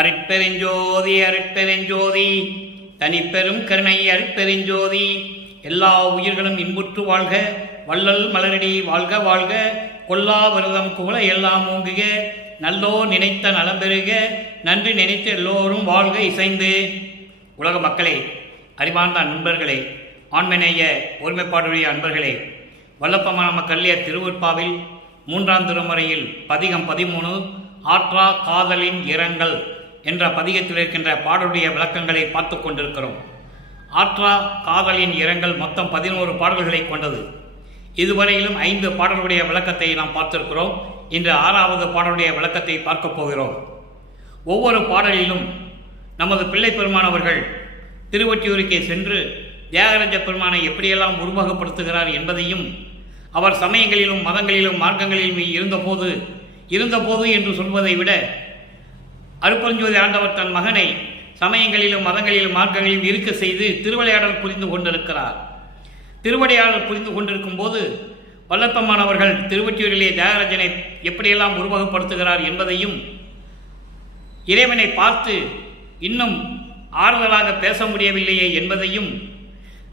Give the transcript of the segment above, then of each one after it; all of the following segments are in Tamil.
அருட்பெருஞ்சோதி அருட்பெருஞ்சோதி தனிப்பெரும் கருணை அருட்பெருஞ்சோதி. எல்லா உயிர்களும் இன்புற்று வாழ்க, வள்ளல் மலரடி வாழ்க வாழ்க, கொல்லா விரதம் குவளை எல்லாம் ஓங்குக, நல்லோ நினைத்த நலம் பெறுக, நன்றி நினைத்த எல்லோரும் வாழ்க இசைந்து. உலக மக்களே, அறிவார்ந்த நண்பர்களே, ஆண்மநேய ஒருமைப்பாடுடைய அன்பர்களே, வல்லப்பமான கல்லிய திருவற்பாவில் 3ஆம் திருமுறையில் பதிகம் 13 ஆற்றா காதலின் இரங்கல் என்ற பதிகத்தில் இருக்கின்ற பாடலுடைய விளக்கங்களை பார்த்து கொண்டிருக்கிறோம். ஆற்றா காதலின் இரங்கல் மொத்தம் 11 பாடல்களை கொண்டது. இதுவரையிலும் 5 பாடலுடைய விளக்கத்தை நாம் பார்த்திருக்கிறோம். இன்று 6வது பாடலுடைய விளக்கத்தை பார்க்கப் போகிறோம். ஒவ்வொரு பாடலிலும் நமது பிள்ளை பெருமானவர்கள் திருவொற்றியூருக்கே சென்று தியாகராஜ பெருமானை எப்படியெல்லாம் உருவகப்படுத்துகிறார் என்பதையும், அவர் சமயங்களிலும் மதங்களிலும் மார்க்கங்களிலும் இருந்தபோது என்று சொல்வதை விட அருட்பெருஞ்சோதி ஆண்டவர் தன் மகனை சமயங்களிலும் மதங்களிலும் மார்க்கங்களிலும் இருக்க செய்து திருவிளையாடல் புரிந்து கொண்டிருக்கிறார். திருவிளையாடல் புரிந்து கொண்டிருக்கும் போது வல்லப்பமானவர்கள் திருவொற்றியூரிலே தியாகராஜனை எப்படியெல்லாம் உருவகப்படுத்துகிறார் என்பதையும், இறைவனை பார்த்து இன்னும் ஆறுதலாக பேச முடியவில்லையே என்பதையும்,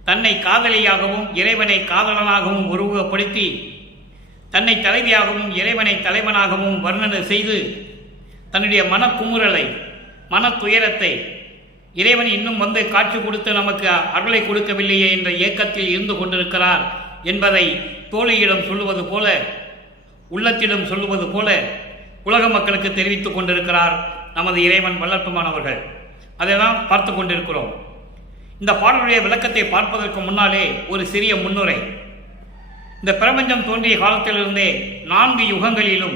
தன்னை காதலியாகவும் இறைவனை காதலனாகவும் உருவகப்படுத்தி தன்னை தலைவியாகவும் இறைவனை தலைவனாகவும் வர்ணனை செய்து தன்னுடைய மனக்குமுறலை மனத்துயரத்தை, இறைவன் இன்னும் வந்து காட்சி கொடுத்து நமக்கு அருளை கொடுக்கவில்லையே என்ற ஏக்கத்தில் இருந்து கொண்டிருக்கிறார் என்பதை தோழியிடம் சொல்லுவது போல, உள்ளத்திடம் சொல்லுவது போல உலக மக்களுக்கு தெரிவித்துக் கொண்டிருக்கிறார் நமது இறைவன் வல்லற்பமானவர்கள். அதை தான் பார்த்து கொண்டிருக்கிறோம். இந்த பாடலுடைய விளக்கத்தை பார்ப்பதற்கு முன்னாலே ஒரு சிறிய முன்னுரை. இந்த பிரபஞ்சம் தோன்றிய காலத்திலிருந்தே 4 யுகங்களிலும்,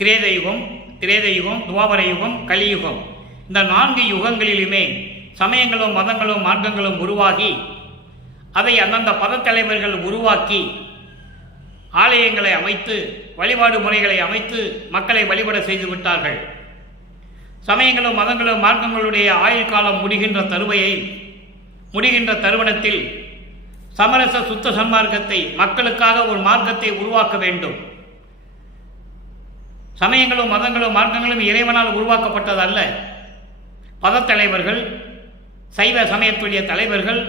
கிரேத யுகம், திரேத யுகம், துவாபர யுகம், கலியுகம், இந்த 4 யுகங்களிலுமே சமயங்களும் மதங்களும் மார்க்கங்களும் உருவாகி, அதை அந்தந்த பதத்தலைவர்கள் உருவாக்கி ஆலயங்களை அமைத்து வழிபாடு முறைகளை அமைத்து மக்களை வழிபட செய்து விட்டார்கள். சமயங்களும் மதங்களும் மார்க்கங்களுடைய ஆயுள் காலம் முடிகின்ற தருணத்தில் சமரச சுத்த சன்மார்க்கத்தை, மக்களுக்காக ஒரு மார்க்கத்தை உருவாக்க வேண்டும். சமயங்களும் மதங்களும் மார்க்கங்களும் இறைவனால் உருவாக்கப்பட்டது அல்ல. பதத்தலைவர்கள், சைவ சமயத்துடைய தலைவர்கள்,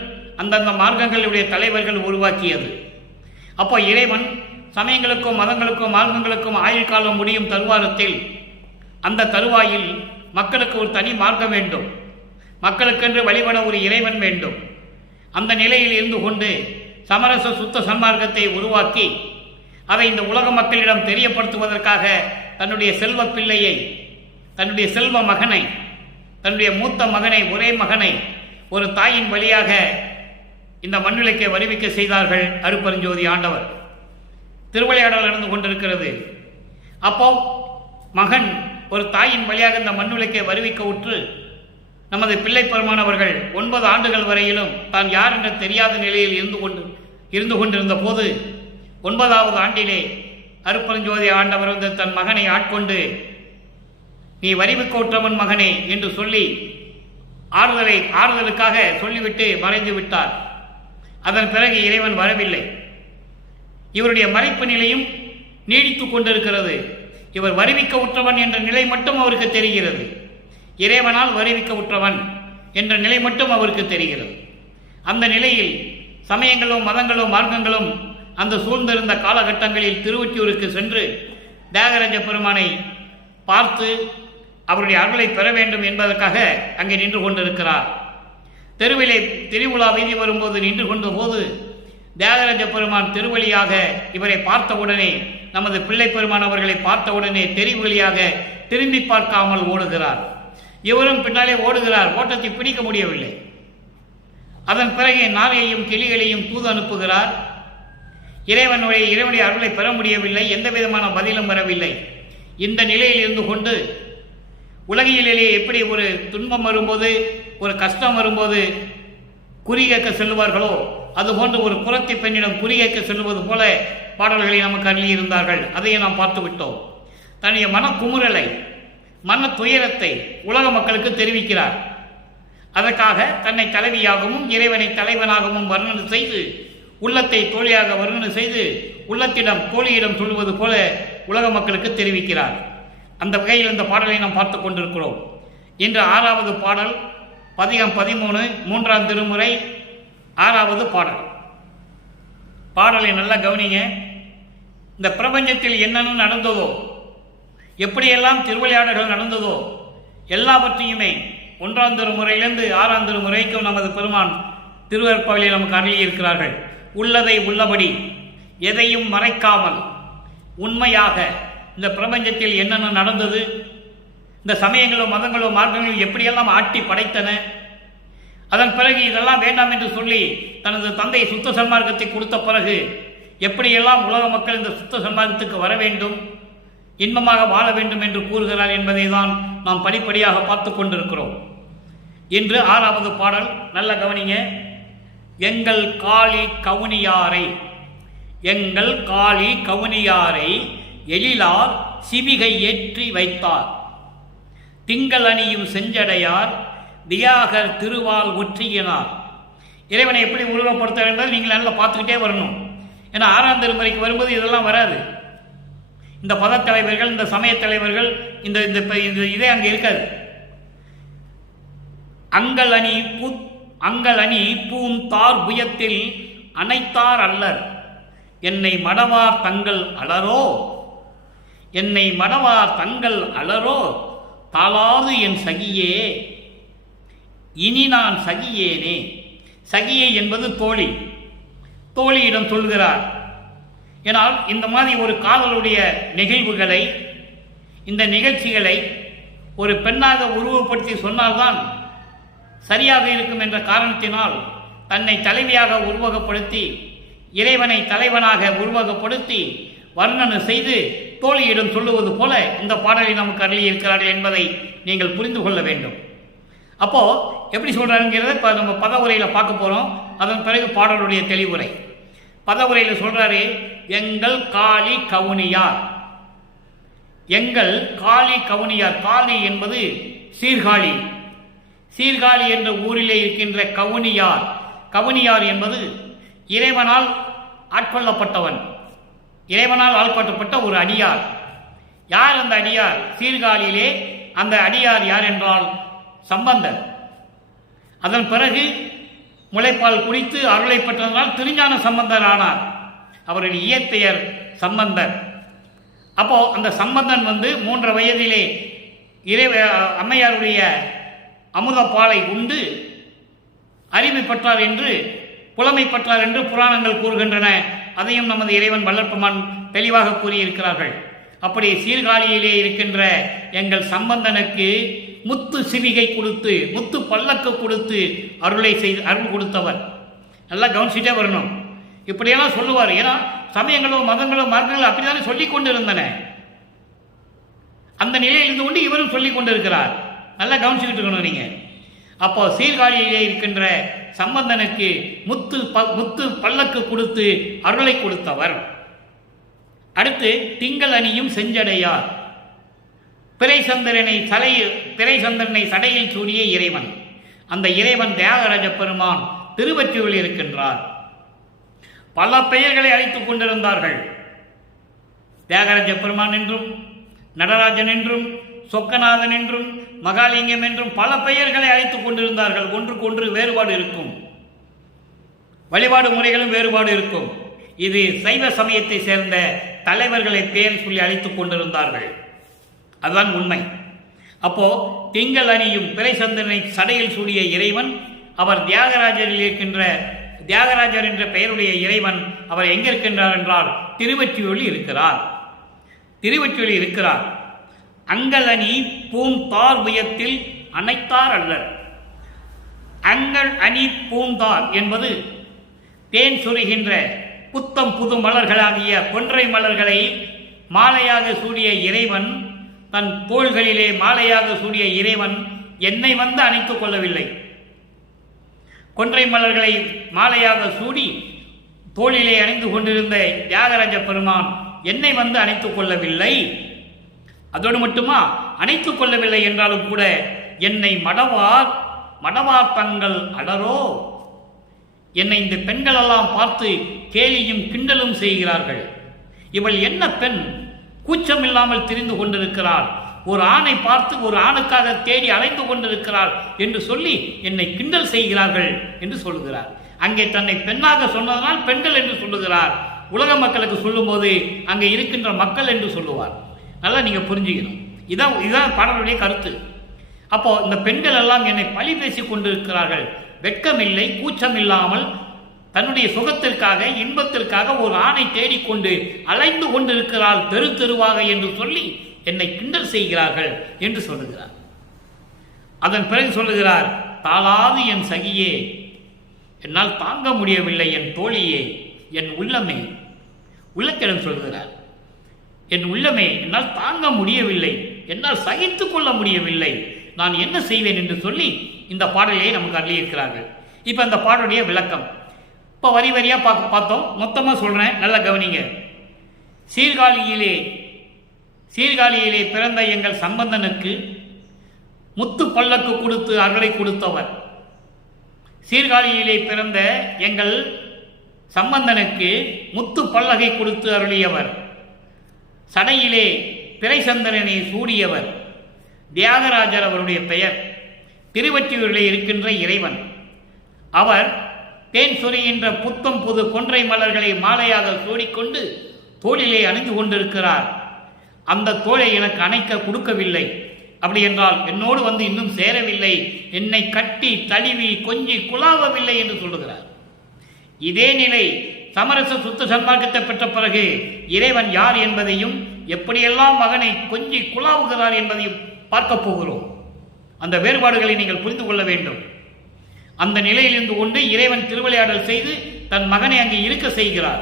அந்தந்த மார்க்கங்களுடைய தலைவர்கள் உருவாக்கியது. அப்போ இறைவன் சமயங்களுக்கும் மதங்களுக்கும் மார்க்கங்களுக்கும் ஆயுள் காலம் முடியும் தருவாரத்தில், அந்த தருவாயில் மக்களுக்கு ஒரு தனி மார்க்கம் வேண்டும், மக்களுக்கென்று வழிபட ஒரு இறைவன் வேண்டும். அந்த நிலையில் இருந்து கொண்டு சமரச சுத்த சன்மார்க்கத்தை உருவாக்கி அதை இந்த உலக மக்களிடம் தெரியப்படுத்துவதற்காக தன்னுடைய செல்வ பிள்ளையை, தன்னுடைய செல்வ மகனை, தன்னுடைய மூத்த மகனை, ஒரே மகனை ஒரு தாயின் வழியாக இந்த மண்ணுலகை வருவிக்க செய்தார்கள் அருட்பெருஞ்சோதி ஆண்டவர். திருவிளையாடல் நடந்து கொண்டிருக்கிறது. அப்போ மகன் ஒரு தாயின் வழியாக இந்த மண்ணுலகை வருவிக்க உற்று நமது பிள்ளை பெருமானவர்கள் 9 ஆண்டுகள் வரையிலும் தான் யார் என்று தெரியாத நிலையில் இருந்து கொண்டிருந்த போது 9வது ஆண்டிலே அருட்பெருஞ்சோதி ஆண்டவர் வந்து தன் மகனை ஆட்கொண்டு, நீ வரிவுக்கோற்றவன் மகனே என்று சொல்லி ஆறுதலுக்காக சொல்லிவிட்டு மறைந்து விட்டார். அதன் பிறகு இறைவன் வரவில்லை. இவருடைய மறைப்பு நிலையும் நீடித்துக் கொண்டிருக்கிறது. இவர் வருவிக்க உற்றவன் என்ற நிலை மட்டும் அவருக்கு தெரிகிறது. இறைவனால் வருவிக்க உற்றவன் என்ற நிலை மட்டும் அவருக்கு தெரிகிறது. அந்த நிலையில் சமயங்களும் மதங்களும் மார்க்கங்களும் அந்த சூழ்ந்திருந்த காலகட்டங்களில் திருவொற்றியூருக்கு சென்று தியாகராஜ பெருமானை பார்த்து அவருடைய அருளை பெற வேண்டும் என்பதற்காக அங்கே நின்று கொண்டிருக்கிறார். தெருவிலே திருவிழா வீதி வரும்போது நின்று கொண்ட போது தியாகராஜ பெருமான் திருவழியாக இவரை பார்த்தவுடனே, நமது பிள்ளை பெருமான் அவர்களை பார்த்தவுடனே தெரு வழியாக திரும்பி பார்க்காமல் ஓடுகிறார். இவரும் பின்னாலே ஓடுகிறார். ஓட்டத்தை பிடிக்க முடியவில்லை. அதன் பிறகு நாவையையும் கிளிகளையும் தூது அனுப்புகிறார். இறைவனுடைய அருளை பெற முடியவில்லை. எந்த விதமான பதிலும் வரவில்லை. இந்த நிலையில் இருந்து கொண்டு உலகிலேயே எப்படி ஒரு துன்பம் வரும்போது, ஒரு கஷ்டம் வரும்போது குறி கேட்க செல்லுவார்களோ, அதுபோன்று ஒரு புறத்தி பெண்ணிடம் குறி கேட்க செல்லுவது போல பாடல்களை நமக்கு அள்ளி இருந்தார்கள். அதையே நாம் பார்த்து விட்டோம். தன்னுடைய மனக்குமுறலை, மன துயரத்தை உலக மக்களுக்கு தெரிவிக்கிறார். அதற்காக தன்னை தலைவியாகவும் இறைவனை தலைவனாகவும் வர்ணனை செய்து, உள்ளத்தை தோழியாக வர்ணனை செய்து, உள்ளத்திடம் தோழியிடம் சொல்லுவது போல உலக மக்களுக்கு தெரிவிக்கிறார். அந்த வகையில் இந்த பாடலை நாம் பார்த்து கொண்டிருக்கிறோம். இன்று 6வது பாடல், பதிகம் 13, 3ஆம் திருமுறை, 6வது பாடல். பாடலை நல்லா கவனிங்க. இந்த பிரபஞ்சத்தில் என்னென்ன நடந்ததோ, எப்படியெல்லாம் திருவிளையாடல்கள் நடந்ததோ எல்லாவற்றையுமே 1ஆம் திருமுறையிலிருந்து 6ஆம் திருமுறைக்கும் நமது பெருமான் திருவருட்பாவிலே நமக்கு அருளியிருக்கிறார்கள். உள்ளதை உள்ளபடி, எதையும் மறைக்காமல் உண்மையாக இந்த பிரபஞ்சத்தில் என்னென்ன நடந்தது, இந்த சமயங்களோ மதங்களோ மார்க்கங்களோ எப்படியெல்லாம் ஆட்டி படைத்தன, அதன் பிறகு இதெல்லாம் வேண்டாம் என்று சொல்லி தனது தந்தை சுத்த சன்மார்க்கத்தை கொடுத்த பிறகு எப்படியெல்லாம் உலக மக்கள் இந்த சுத்த சன்மார்க்கத்துக்கு வர வேண்டும், இன்பமாக வாழ வேண்டும் என்று கூறுகிறார் என்பதை தான் நாம் படிப்படியாக பார்த்து கொண்டிருக்கிறோம். இன்று 6வது பாடல் நல்ல கவனிங்க. எங்கள் காளி கவுனியாரை, எங்கள் காளி கவுனியாரை எழிலார் சிவிகை ஏற்றி வைத்தார். திங்கள் அணியும் செஞ்சடையார் தியாகர் திருவால் ஒற்றியினார். இறைவனை எப்படி உருவப்படுத்த என்பதை நீங்கள் நல்லா பார்த்துக்கிட்டே வரணும். ஏன்னா 6ஆம் திருமுறைக்கு வரும்போது இதெல்லாம் வராது. இந்த பதத்தலைவர்கள், இந்த சமய தலைவர்கள், இந்த இதே அங்கே இருக்காது. அங்கள் அணி பூந்தார் புயத்தில் அனைத்தார் அல்லர், என்னை மடவார் தங்கள் அலரோ, என்னை மடவார் தங்கள் அலரோ, தாளாது என் சகியே, இனி நான் சகியேனே. சகியே என்பது தோழி, தோழியிடம் சொல்கிறார். ஏனால் இந்த மாதிரி ஒரு காதலுடைய நிகழ்வுகளை, இந்த நிகழ்ச்சிகளை ஒரு பெண்ணாக உருவப்படுத்தி சொன்னால்தான் சரியாக இருக்கும் என்ற காரணத்தினால் தன்னை தலைவியாக உருவகப்படுத்தி, இறைவனை தலைவனாக உருவகப்படுத்தி வர்ணனை செய்து தோழியிடம் சொல்லுவது போல இந்த பாடலை நமக்கு அருளியிருக்கிறார்கள் என்பதை நீங்கள் புரிந்து கொள்ள வேண்டும். அப்போ எப்படி சொல்றாருங்கிறத இப்போ நம்ம பதவுரையில் பார்க்க போகிறோம். அதன் பிறகு பாடலுடைய தெளிவுரை. பதவுரையில் சொல்றாரு, எங்கள் காளி கவுனியார், எங்கள் காளி கவுனியார். காளி என்பது சீர்காழி, சீர்காழி என்ற ஊரிலே இருக்கின்ற கவுனியார். கவுனியார் என்பது இறைவனால் ஆட்கொள்ளப்பட்டவன், இறைவனால் ஆட்கொள்ளப்பட்ட ஒரு அடியார். யார் அந்த அடியார்? சீர்காழியிலே அந்த அடியார் யார் என்றால் சம்பந்தர். அதன் பிறகு முளைப்பால் குடித்து அருளை பெற்றதனால் திருஞான சம்பந்தர் ஆனார். அவருடைய இயற்பெயர் சம்பந்தர். அப்போ அந்த சம்பந்தன் 3 வயதிலே அம்மையாருடைய அமுத பாலை உண்டு அறிவு பெற்றார் என்று, புலமை பெற்றார் என்று புராணங்கள் கூறுகின்றன. அதையும் நமது இறைவன் வல்லற்பெருமான் தெளிவாக கூறியிருக்கிறார்கள். அப்படி சீர்காழியிலே இருக்கின்ற எங்கள் சம்பந்தனுக்கு முத்து சிவிகை கொடுத்து, முத்து பல்லக்கு கொடுத்து அருள் கொடுத்தவர். நல்லா கவனிச்சுட்டே வரணும். இப்படியெல்லாம் சொல்லுவார். ஏன்னா சமயங்களோ மதங்களோ மார்க்கங்களோ அப்படித்தானே சொல்லிக் கொண்டு இருந்தன. அந்த நிலையில் இருந்து கொண்டு இவரும் சொல்லிக் கொண்டிருக்கிறார். நல்லா கவனிச்சுக்கிட்டு இருக்கணும் நீங்க. அப்போ சீர்காழியிலே இருக்கின்ற சம்பந்தனுக்கு முத்து பல்லக்கு கொடுத்து அருளை கொடுத்தவர். அடுத்து திங்கள் அணியும் செஞ்சடையார். பிறைசந்திரனை சடையில் சூடிய இறைவன். அந்த இறைவன் தியாகராஜ பெருமான் திருவொற்றியூரில் இருக்கின்றார். பல பெயர்களை அழைத்துக் கொண்டிருந்தார்கள். தியாகராஜ பெருமான் என்றும், நடராஜன் என்றும், சொக்கநாதன் என்றும், மகாலிங்கம் என்றும் பல பெயர்களை அழைத்துக் கொண்டிருந்தார்கள். ஒன்றுக்கொன்று வேறுபாடு இருக்கும், வழிபாடு முறைகளும் வேறுபாடு இருக்கும். இது சைவ சமயத்தை சேர்ந்த தலைவர்களை பெயர் சொல்லி அழைத்துக் கொண்டிருந்தார்கள். அதுதான் உண்மை. அப்போ திங்கள் அணியும் பிறைசந்திரனை சடையில் சூடிய இறைவன் அவர் தியாகராஜரில் இருக்கின்ற, தியாகராஜர் என்ற பெயருடைய இறைவன் அவர் எங்கே இருக்கின்றார் என்றால் திருவொற்றியூரில் இருக்கிறார். திருவொற்றியூரில் இருக்கிறார். அங்கள் அணி பூந்தார் புயத்தில் அனைத்தார் அல்லர். அங்கள் அணி பூந்தார் என்பது தேன் சுரிகின்ற புத்தம் புது மலர்களாகிய கொன்றை மலர்களை மாலையாக சூடிய இறைவன், தன் தோள்களிலே மாலையாக சூடிய இறைவன் என்னை அணைத்துக் கொள்ளவில்லை. கொன்றை மலர்களை மாலையாக சூடி தோளிலே அணிந்து கொண்டிருந்த தியாகராஜ பெருமான் என்னை அணைத்துக் கொள்ளவில்லை. அதோடு மட்டுமா, அணைத்துக் கொள்ளவில்லை என்றாலும் கூட என்னை மடவார் தங்கள் அலரோ, என்னை இந்த பெண்களெல்லாம் பார்த்து கேலியும் கிண்டலும் செய்கிறார்கள். இவள் என்ன பெண், கூச்சமில்லாமல் திரிந்து கொண்டிருக்கிறாள், ஒரு ஆணை பார்த்து ஒரு ஆணுக்காக தேடி அலைந்து கொண்டிருக்கிறாள் என்று சொல்லி என்னை கிண்டல் செய்கிறார்கள் என்று சொல்லுகிறார். அங்கே தன்னை பெண்ணாக சொன்னதனால் பெண்கள் என்று சொல்லுகிறார். உலக மக்களுக்கு சொல்லும்போது அங்கே இருக்கின்ற மக்கள் என்று சொல்லுவார். நல்லா நீங்க புரிஞ்சுக்கணும். இதான் பாடலுடைய கருத்து. அப்போ இந்த பெண்கள் எல்லாம் என்னை பழி பேசிக் கொண்டிருக்கிறார்கள். வெட்கமில்லை, கூச்சம் இல்லாமல் தன்னுடைய சுகத்திற்காக இன்பத்திற்காக ஒரு ஆணை தேடிக்கொண்டு அலைந்து கொண்டிருக்கிறாள் தெரு தெருவாக என்று சொல்லி என்னை கிண்டல் செய்கிறார்கள் என்று சொல்லுகிறார். அதன் பிறகு சொல்லுகிறார், தாளாது என் சகியே, என்னால் தாங்க முடியவில்லை என் தோழியே, என் உள்ளமே. உள்ளக்கிடம் சொல்கிறார், என் உள்ளமே என்னால் தாங்க முடியவில்லை, என்னால் சகித்து கொள்ள முடியவில்லை, நான் என்ன செய்வேன் என்று சொல்லி இந்த பாடலையை நமக்கு அள்ளியிருக்கிறார்கள். இப்போ இந்த பாடலுடைய விளக்கம் இப்போ வரி வரியாக பார்த்தோம். மொத்தமாக சொல்கிறேன், நல்லா கவனிங்க. சீர்காழியிலே பிறந்த எங்கள் சம்பந்தனுக்கு முத்து பல்லக்கு கொடுத்து அருளை கொடுத்தவர். சீர்காழியிலே பிறந்த எங்கள் சம்பந்தனுக்கு முத்து பல்லகை கொடுத்து அருளியவர். சடையிலே பிறைசந்திரனை சூடியவர். தியாகராஜர் அவருடைய பெயர். திருவொற்றியூரிலே இருக்கின்ற இறைவன். அவர் தேன் சொரிகின்ற புத்தம் புது கொன்றை மலர்களை மாலையாக சூடிக்கொண்டு தோளிலே அணிந்து கொண்டிருக்கிறார். அந்த தோளை எனக்கு அணைக்க கொடுக்கவில்லை. அப்படி என்றால் என்னோடு வந்து இன்னும் சேரவில்லை, என்னை கட்டி தழுவி கொஞ்சி குழாவவில்லை என்று சொல்லுகிறார். இதே நிலை சமரச சுத்த சன்மார்க்கத்தை பெற்ற பிறகு இறைவன் யார் என்பதையும் எப்படியெல்லாம் மகனை கொஞ்சி குழாவுகிறார் என்பதையும் பார்க்க போகிறோம். அந்த வேறுபாடுகளை நீங்கள் புரிந்து கொள்ள வேண்டும். அந்த நிலையில் இருந்து கொண்டு இறைவன் திருவிளையாடல் செய்து தன் மகனை அங்கே இருக்க செய்கிறார்.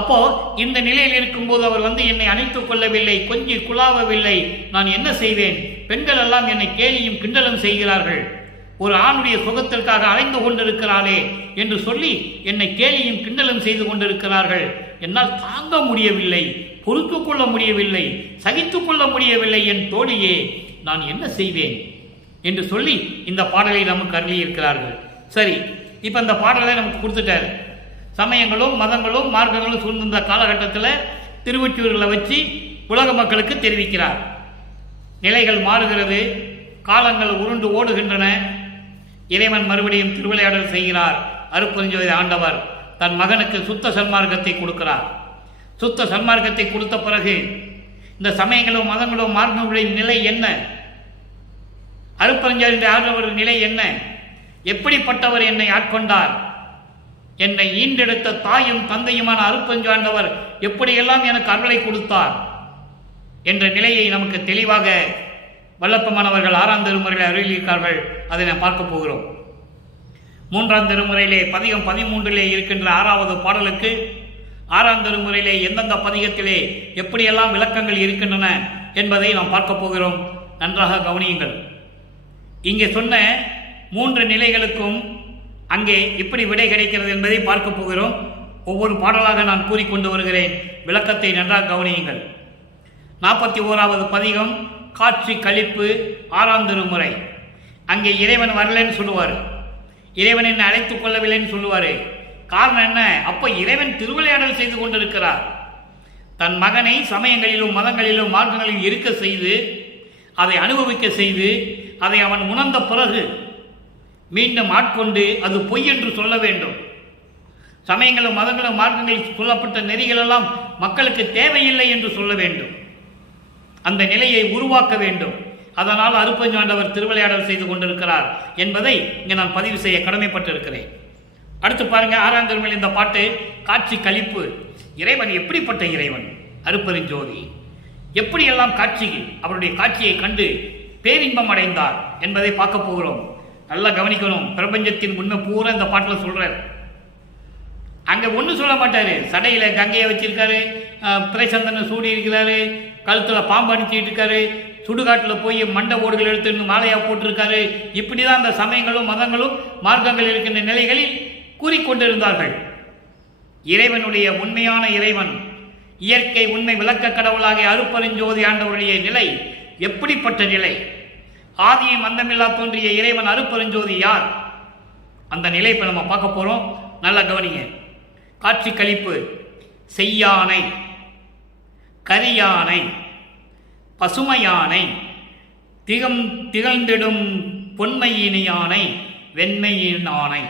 அப்போ இந்த நிலையில் இருக்கும்போது அவர் வந்து என்னை அணைத்துக் கொள்ளவில்லை, கொஞ்சி குழாவவில்லை, நான் என்ன செய்வேன்? பெண்கள் எல்லாம் என்னை கேலியும் கிண்டலும் செய்கிறார்கள். ஒரு ஆணுடைய சுகத்திற்காக அலைந்து கொண்டிருக்கிறாளே என்று சொல்லி என்னை கேலியும் கிண்டலும் செய்து கொண்டிருக்கிறார்கள். என்னால் தாங்க முடியவில்லை, பொறுத்துக் கொள்ள முடியவில்லை, சகித்துக் கொள்ள முடியவில்லை என் தோழியே, நான் என்ன செய்வேன் என்று சொல்லி இந்த பாடலை நமக்கு அருளியிருக்கிறார்கள். சரி, இப்போ இந்த பாடலை நமக்கு கொடுத்துட்டாரு. சமயங்களும் மதங்களும் மார்க்கங்களும் சூழ்ந்த காலகட்டத்தில் திருவொற்றியூர்களை வச்சு உலக மக்களுக்கு தெரிவிக்கிறார். நிலைகள் மாறுகிறது, காலங்கள் உருண்டு ஓடுகின்றன. இறைவன் மறுபடியும் திருவிளையாடல் செய்கிறார். அருட்பெருஞ்சோதி ஆண்டவர் தன் மகனுக்கு சுத்த சன்மார்க்கத்தை கொடுக்கிறார். சுத்த சன்மார்க்கத்தை கொடுத்த பிறகு இந்த சமயங்களும் மதங்களும் மார்க்கங்களின் நிலை என்ன? அருட்பெருஞ்சோதி ஆண்டவர் நிலை என்ன? எப்படிப்பட்டவர் என்னை ஆட்கொண்டார்? என்னை ஈண்டெடுத்த தாயும் தந்தையுமான அருட்பெருஞ்சோதி ஆண்டவர் எப்படியெல்லாம் எனக்கு அருளை கொடுத்தார் என்ற நிலையை நமக்கு தெளிவாக வல்லப்பமானவர்கள் 6ஆம் திருமுறையில் அருளியிருக்கார்கள். அதை நாம் பார்க்க போகிறோம். 3ஆம் திருமுறையிலே பதிகம் 13 இருக்கின்ற 6வது பாடலுக்கு 6ஆம் திருமுறையிலே எந்தெந்த பதிகத்திலே எப்படியெல்லாம் விளக்கங்கள் இருக்கின்றன என்பதை நாம் பார்க்க போகிறோம். நன்றாக கவனியுங்கள். இங்கே சொன்ன 3 நிலைகளுக்கும் அங்கே இப்படி விடை கிடைக்கிறது என்பதை பார்க்க போகிறோம். ஒவ்வொரு பாடலாக நான் கூறிக்கொண்டு வருகிறேன். விளக்கத்தை நன்றாக கவனியுங்கள். 41வது பதிகம் காட்சி கழிப்பு 6ஆம் திருமுறை. அங்கே இறைவன் வரலன்னு சொல்லுவார், இறைவன் என்னை அழைத்துக் கொள்ளவில்லைன்னு சொல்லுவார். காரணம் என்ன? அப்போ இறைவன் திருவிளையாடல் செய்து கொண்டிருக்கிறார். தன் மகனை சமயங்களிலும் மதங்களிலும் மார்க்கங்களிலும் இருக்க செய்து அதை அனுபவிக்க செய்து அதை அவன் உணர்ந்த பிறகு மீண்டும் ஆட்கொண்டு அது பொய் என்று சொல்ல வேண்டும். சமயங்களும் மதங்களும் மார்க்கங்களில் சொல்லப்பட்ட நெறிகளெல்லாம் மக்களுக்கு தேவையில்லை என்று சொல்ல வேண்டும். அந்த நிலையை உருவாக்க வேண்டும். அதனால் அருட்பெருஞ்சோதி ஆண்டவர் திருவிளையாடல் செய்து கொண்டிருக்கிறார் என்பதை இங்கே நான் பதிவு செய்ய கடமைப்பட்டிருக்கிறேன். அடுத்து பாருங்க, 6ஆம் திருமுறையில் இந்த பாட்டு காட்சி கழிப்பு. இறைவன் எப்படிப்பட்ட இறைவன்? அருட்பெருஞ்சோதி எப்படியெல்லாம் காட்சியில் அவருடைய காட்சியை கண்டு பேரின்பம் அடைந்தார் என்பதை பார்க்க போகிறோம். நல்லா கவனிக்கணும். பிரபஞ்சத்தின் உண்மை பூரா இந்த பாட்டில் சொல்றாரு. அங்கே ஒன்றும் சொல்ல மாட்டாரு. சடையில கங்கையை வச்சிருக்காரு, பிறைசந்தனை சூடி இருக்கிறாரு, கழுத்தில் பாம்பு அணிச்சிட்டு இருக்காரு, சுடுகாட்டில் போய் மண்டை ஓடுகள் எடுத்து மாலையா போட்டிருக்காரு. இப்படிதான் அந்த சமயங்களும் மதங்களும் மார்க்கங்கள் இருக்கின்ற நிலைகளில் கூறிக்கொண்டிருந்தார்கள். இறைவனுடைய உண்மையான இறைவன், இயற்கை உண்மை விளக்க கடவுளாகிய அருட்பெருஞ்சோதி ஆண்டவருடைய நிலை எப்படிப்பட்ட நிலை? ஆதியும் அந்தமில்லா தோன்றிய இறைவன் அருட்பெருஞ்சோதி யார்? அந்த நிலை இப்போ நம்ம பார்க்க போறோம். நல்லா கவனிங்க. காட்சி கழிப்பு. செய்யானை, கரியானை, பசுமையானை, திகழ்ந்திடும் பொன்மையினியானை, வெண்மையின் ஆணை.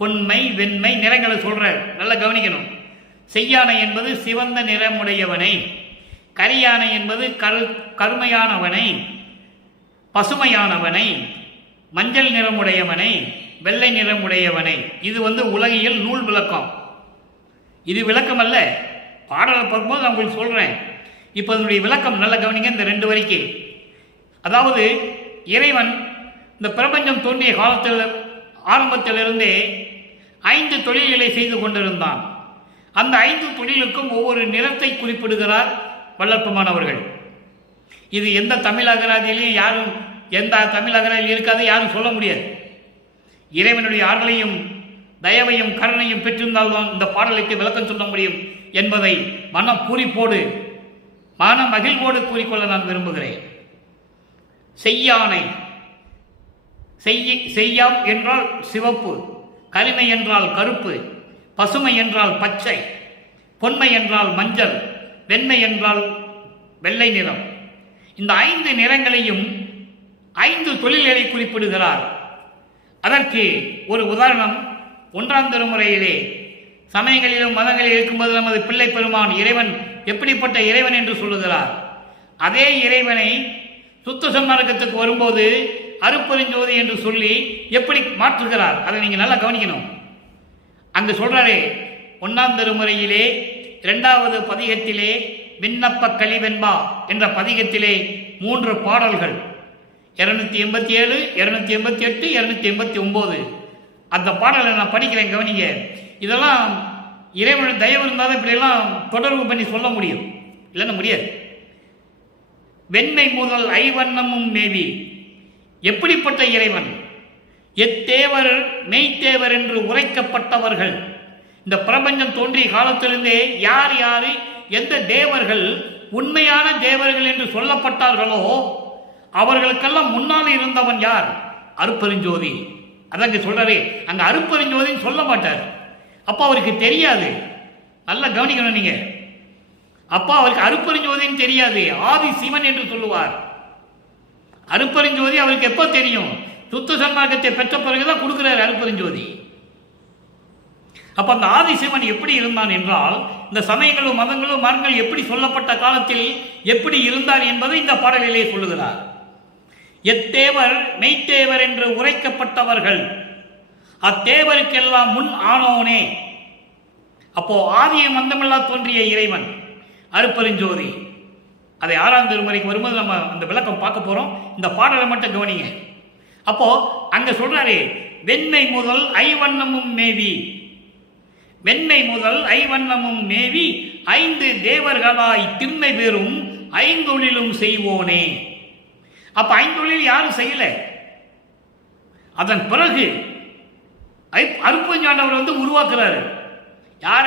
பொன்மை வெண்மை நிறங்களை சொல்ற, நல்லா கவனிக்கணும். செய்யானை என்பது சிவந்த நிறமுடையவனை, கரியானை என்பது கருமையானவனை, பசுமையானவனை, மஞ்சள் நிறமுடையவனை, வெள்ளை நிறமுடையவனை. இது உலகியல் நூல் விளக்கம். இது விளக்கம் அல்ல, பாடலை பார்க்கும்போது நான் உங்களுக்கு சொல்றேன். இப்போ அதனுடைய விளக்கம் நல்ல கவனிங்க. இந்த 2 வரிக்கு, அதாவது இறைவன் இந்த பிரபஞ்சம் தோன்றிய காலத்தில் ஆரம்பத்திலிருந்தே 5 தொழில்களை செய்து கொண்டிருந்தான். அந்த 5 தொழிலுக்கும் ஒவ்வொரு நிறத்தை குறிப்பிடுகிறார் வள்ளற்பமானவர்கள். இது எந்த தமிழ் அகராதியிலையும் யாரும், எந்த தமிழ் அகராதியில் இருக்காது, யாரும் சொல்ல முடியாது. இறைவனுடைய ஆற்றலையும் தயவையும் கருணையும் பெற்றிருந்தால்தான் இந்த பாடலுக்கு விளக்கம் சொல்ல முடியும் என்பதை மன பூரிப்போடு மன மகிழ்வோடு கூறிக்கொள்ள நான் விரும்புகிறேன். செய்யானை, செய்யாம் என்றால் சிவப்பு, கரிமை என்றால் கருப்பு, பசுமை என்றால் பச்சை, பொன்மை என்றால் மஞ்சள், வெண்மை என்றால் வெள்ளை நிறம். இந்த 5 நிறங்களையும் 5 தொழில்களை குறிப்பிடுகிறார். அதற்கு ஒரு உதாரணம் 1ஆம் திருமுறையிலே சமயங்களிலும் மதங்களில் இருக்கும்போது நமது பிள்ளை பெருமான் இறைவன் எப்படிப்பட்ட இறைவன் என்று சொல்லுகிறார். அதே இறைவனை சுத்த சன்மார்க்கத்துக்கு வரும்போது அருப்பெருஞ்சோதி என்று சொல்லி எப்படி மாற்றுகிறார், அதை நீங்க நல்லா கவனிக்கணும். அங்கு சொல்றாரே 1ஆம் திருமுறையிலே 2வது பதிகத்திலே விண்ணப்ப கலிவென்பா என்ற பதிகத்திலே 3 பாடல்கள் 287, 288, 289. அந்த பாடலை நான் படிக்கிறேன், கவனிங்க. இதெல்லாம் இறைவன் தயவு இருந்தால் இப்படியெல்லாம் தொடர்பு பண்ணி சொல்ல முடியும், இல்லைன்னா முடியாது. வெண்மை முதல் ஐவண்ணமும் மேவி, எப்படிப்பட்ட இறைவன்? எத்தேவர் மெய்த்தேவர் என்று உரைக்கப்பட்டவர்கள். இந்த பிரபஞ்சம் தோன்றிய காலத்திலிருந்தே யார் யாரு எந்த தேவர்கள் உண்மையான தேவர்கள் என்று சொல்லப்பட்டார்களோ அவர்களுக்கெல்லாம் முன்னால் இருந்தவன் யார்? அருப்பெருஞ்சோதி. அதற்கு சொல்றாரு, அங்க அருப்பெருஞ்சோதின்னு சொல்ல மாட்டார். அப்போ அவருக்கு தெரியாது, நல்லா கவனிக்கணும் நீங்க. அப்பா அவருக்கு அருப்பெருஞ்சோதின்னு தெரியாது, ஆதி சிவன் என்று சொல்லுவார். அருப்பெருஞ்சோதி அவருக்கு எப்போ தெரியும்? சுத்த சன்மார்க்கத்தை பெற்ற பிறகுதான் கொடுக்கிறார் அருப்பெருஞ்சோதி. அப்ப அந்த ஆதிசிவன் எப்படி இருந்தான் என்றால், இந்த சமயங்களும் மதங்களும் மரங்கள் எப்படி சொல்லப்பட்ட காலத்தில் எப்படி இருந்தார் என்பதை இந்த பாடலிலே சொல்லுகிறார். எத்தேவர் மெய்த்தேவர் என்று உரைக்கப்பட்டவர்கள், அத்தேவருக்கெல்லாம் முன் ஆனோனே. அப்போ ஆதியம் அந்தமில்லா தோன்றிய இறைவன் அருப்பெருஞ்சோதி. அதை 6ஆம் திருமுறைக்கு வரும்போது நம்ம அந்த விளக்கம் பார்க்க போறோம். இந்த பாடலை மட்டும் கவனிங்க. அப்போ அங்க சொல்றாரு, வெண்மை முதல் ஐவண்ணமும் மேவி, வெண்மை முதல் ஐவண்ணமும் மேவி 5 தேவர்களாய் திண்மை பெறும் 5 செய்வோனே. அப்ப 5 யாரும் செய்யல. அதன் பிறகு அருப்பெருஞ்சாண்டவர் உருவாக்குறாரு. யார?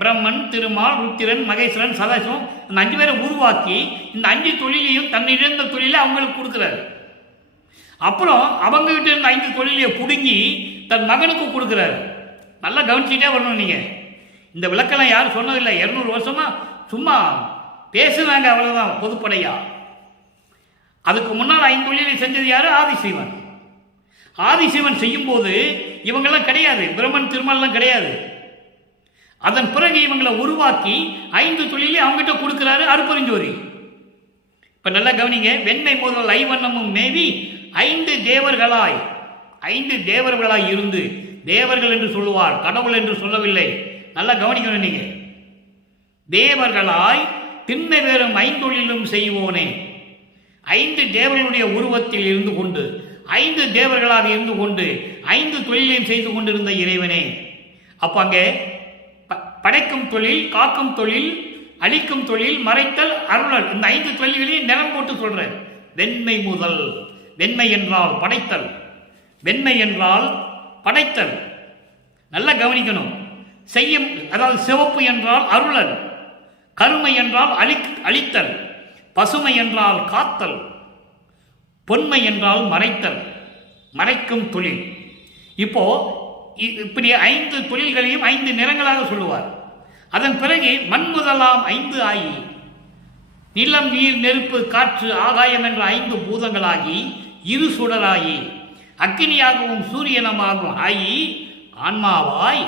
பிரம்மன், திருமால், ருத்திரன், மகேஸ்வரன், சதாசிவம், அந்த 5 பேரை உருவாக்கி இந்த 5 தொழிலையும் தன்னிழந்த தொழிலை அவங்களுக்கு கொடுக்கிறாரு. அப்புறம் அவங்க கிட்ட இருந்த 5 தொழிலையை புடுங்கி தன் மகனுக்கு கொடுக்கிறாரு. நல்லா கவனிச்சுட்டே வரணும் நீங்க. இந்த விளக்கெல்லாம் யாரும் சொன்னதில்லை. 200 வருஷமா சும்மா பேசுனாங்க, அவ்வளவுதான் பொதுப்படையா. அதுக்கு முன்னால் 5 தொழிலை செஞ்சது யாரு? ஆதிசிவன். ஆதிசிவன் செய்யும் போது இவங்கெல்லாம் கிடையாது, பிரம்மன் திருமால்லாம் கிடையாது. அதன் பிறகு இவங்களை உருவாக்கி 5 தொழிலை அவங்ககிட்ட கொடுக்கிறாரு அருப்பெருஞ்சோதி. இப்ப நல்லா கவனிங்க. வெண்மை முதல் ஐவண்ணமும் மேவி 5 தேவர்களாய், 5 தேவர்களாய் இருந்து, தேவர்கள் என்று சொல்லுவார், கடவுள் என்று சொல்லவில்லை. நல்லா கவனிக்கணும் நீங்க. தேவர்களாய் திண்மை வேறும் 5 செய்வோனே. 5 தேவர்களுடைய உருவத்தில் இருந்து கொண்டு, 5 தேவர்களாக இருந்து கொண்டு 5 தொழிலையும் செய்து கொண்டிருந்த இறைவனே. அப்ப அங்கே படைக்கும் தொழில், காக்கும் தொழில், அழிக்கும் தொழில், மறைத்தல், அருளல், இந்த 5 தொழில்களையும் நிறம் போட்டு சொல்ற. வெண்மை முதல், வெண்மை என்றால் படைத்தல், வெண்மை என்றால் படைத்தல். நல்லா கவனிக்கணும். செய்யும், அதாவது சிவப்பு என்றால் அருளல், கருமை என்றால் அழித்தல், பசுமை என்றால் காத்தல், பொன்மை என்றால் மறைத்தல், மறைக்கும் தொழில். இப்போ இப்படி 5 தொழில்களையும் 5 நிறங்களாக சொல்லுவார். அதன் பிறகு மண் முதலாம் 5 ஆகி, நிலம் நீர் நெருப்பு காற்று ஆகாயம் என்ற 5 பூதங்களாகி இரு சுடராகி அக்கினியாகவும் சூரியனமாகவும் ஆகி ஆன்மாவாய்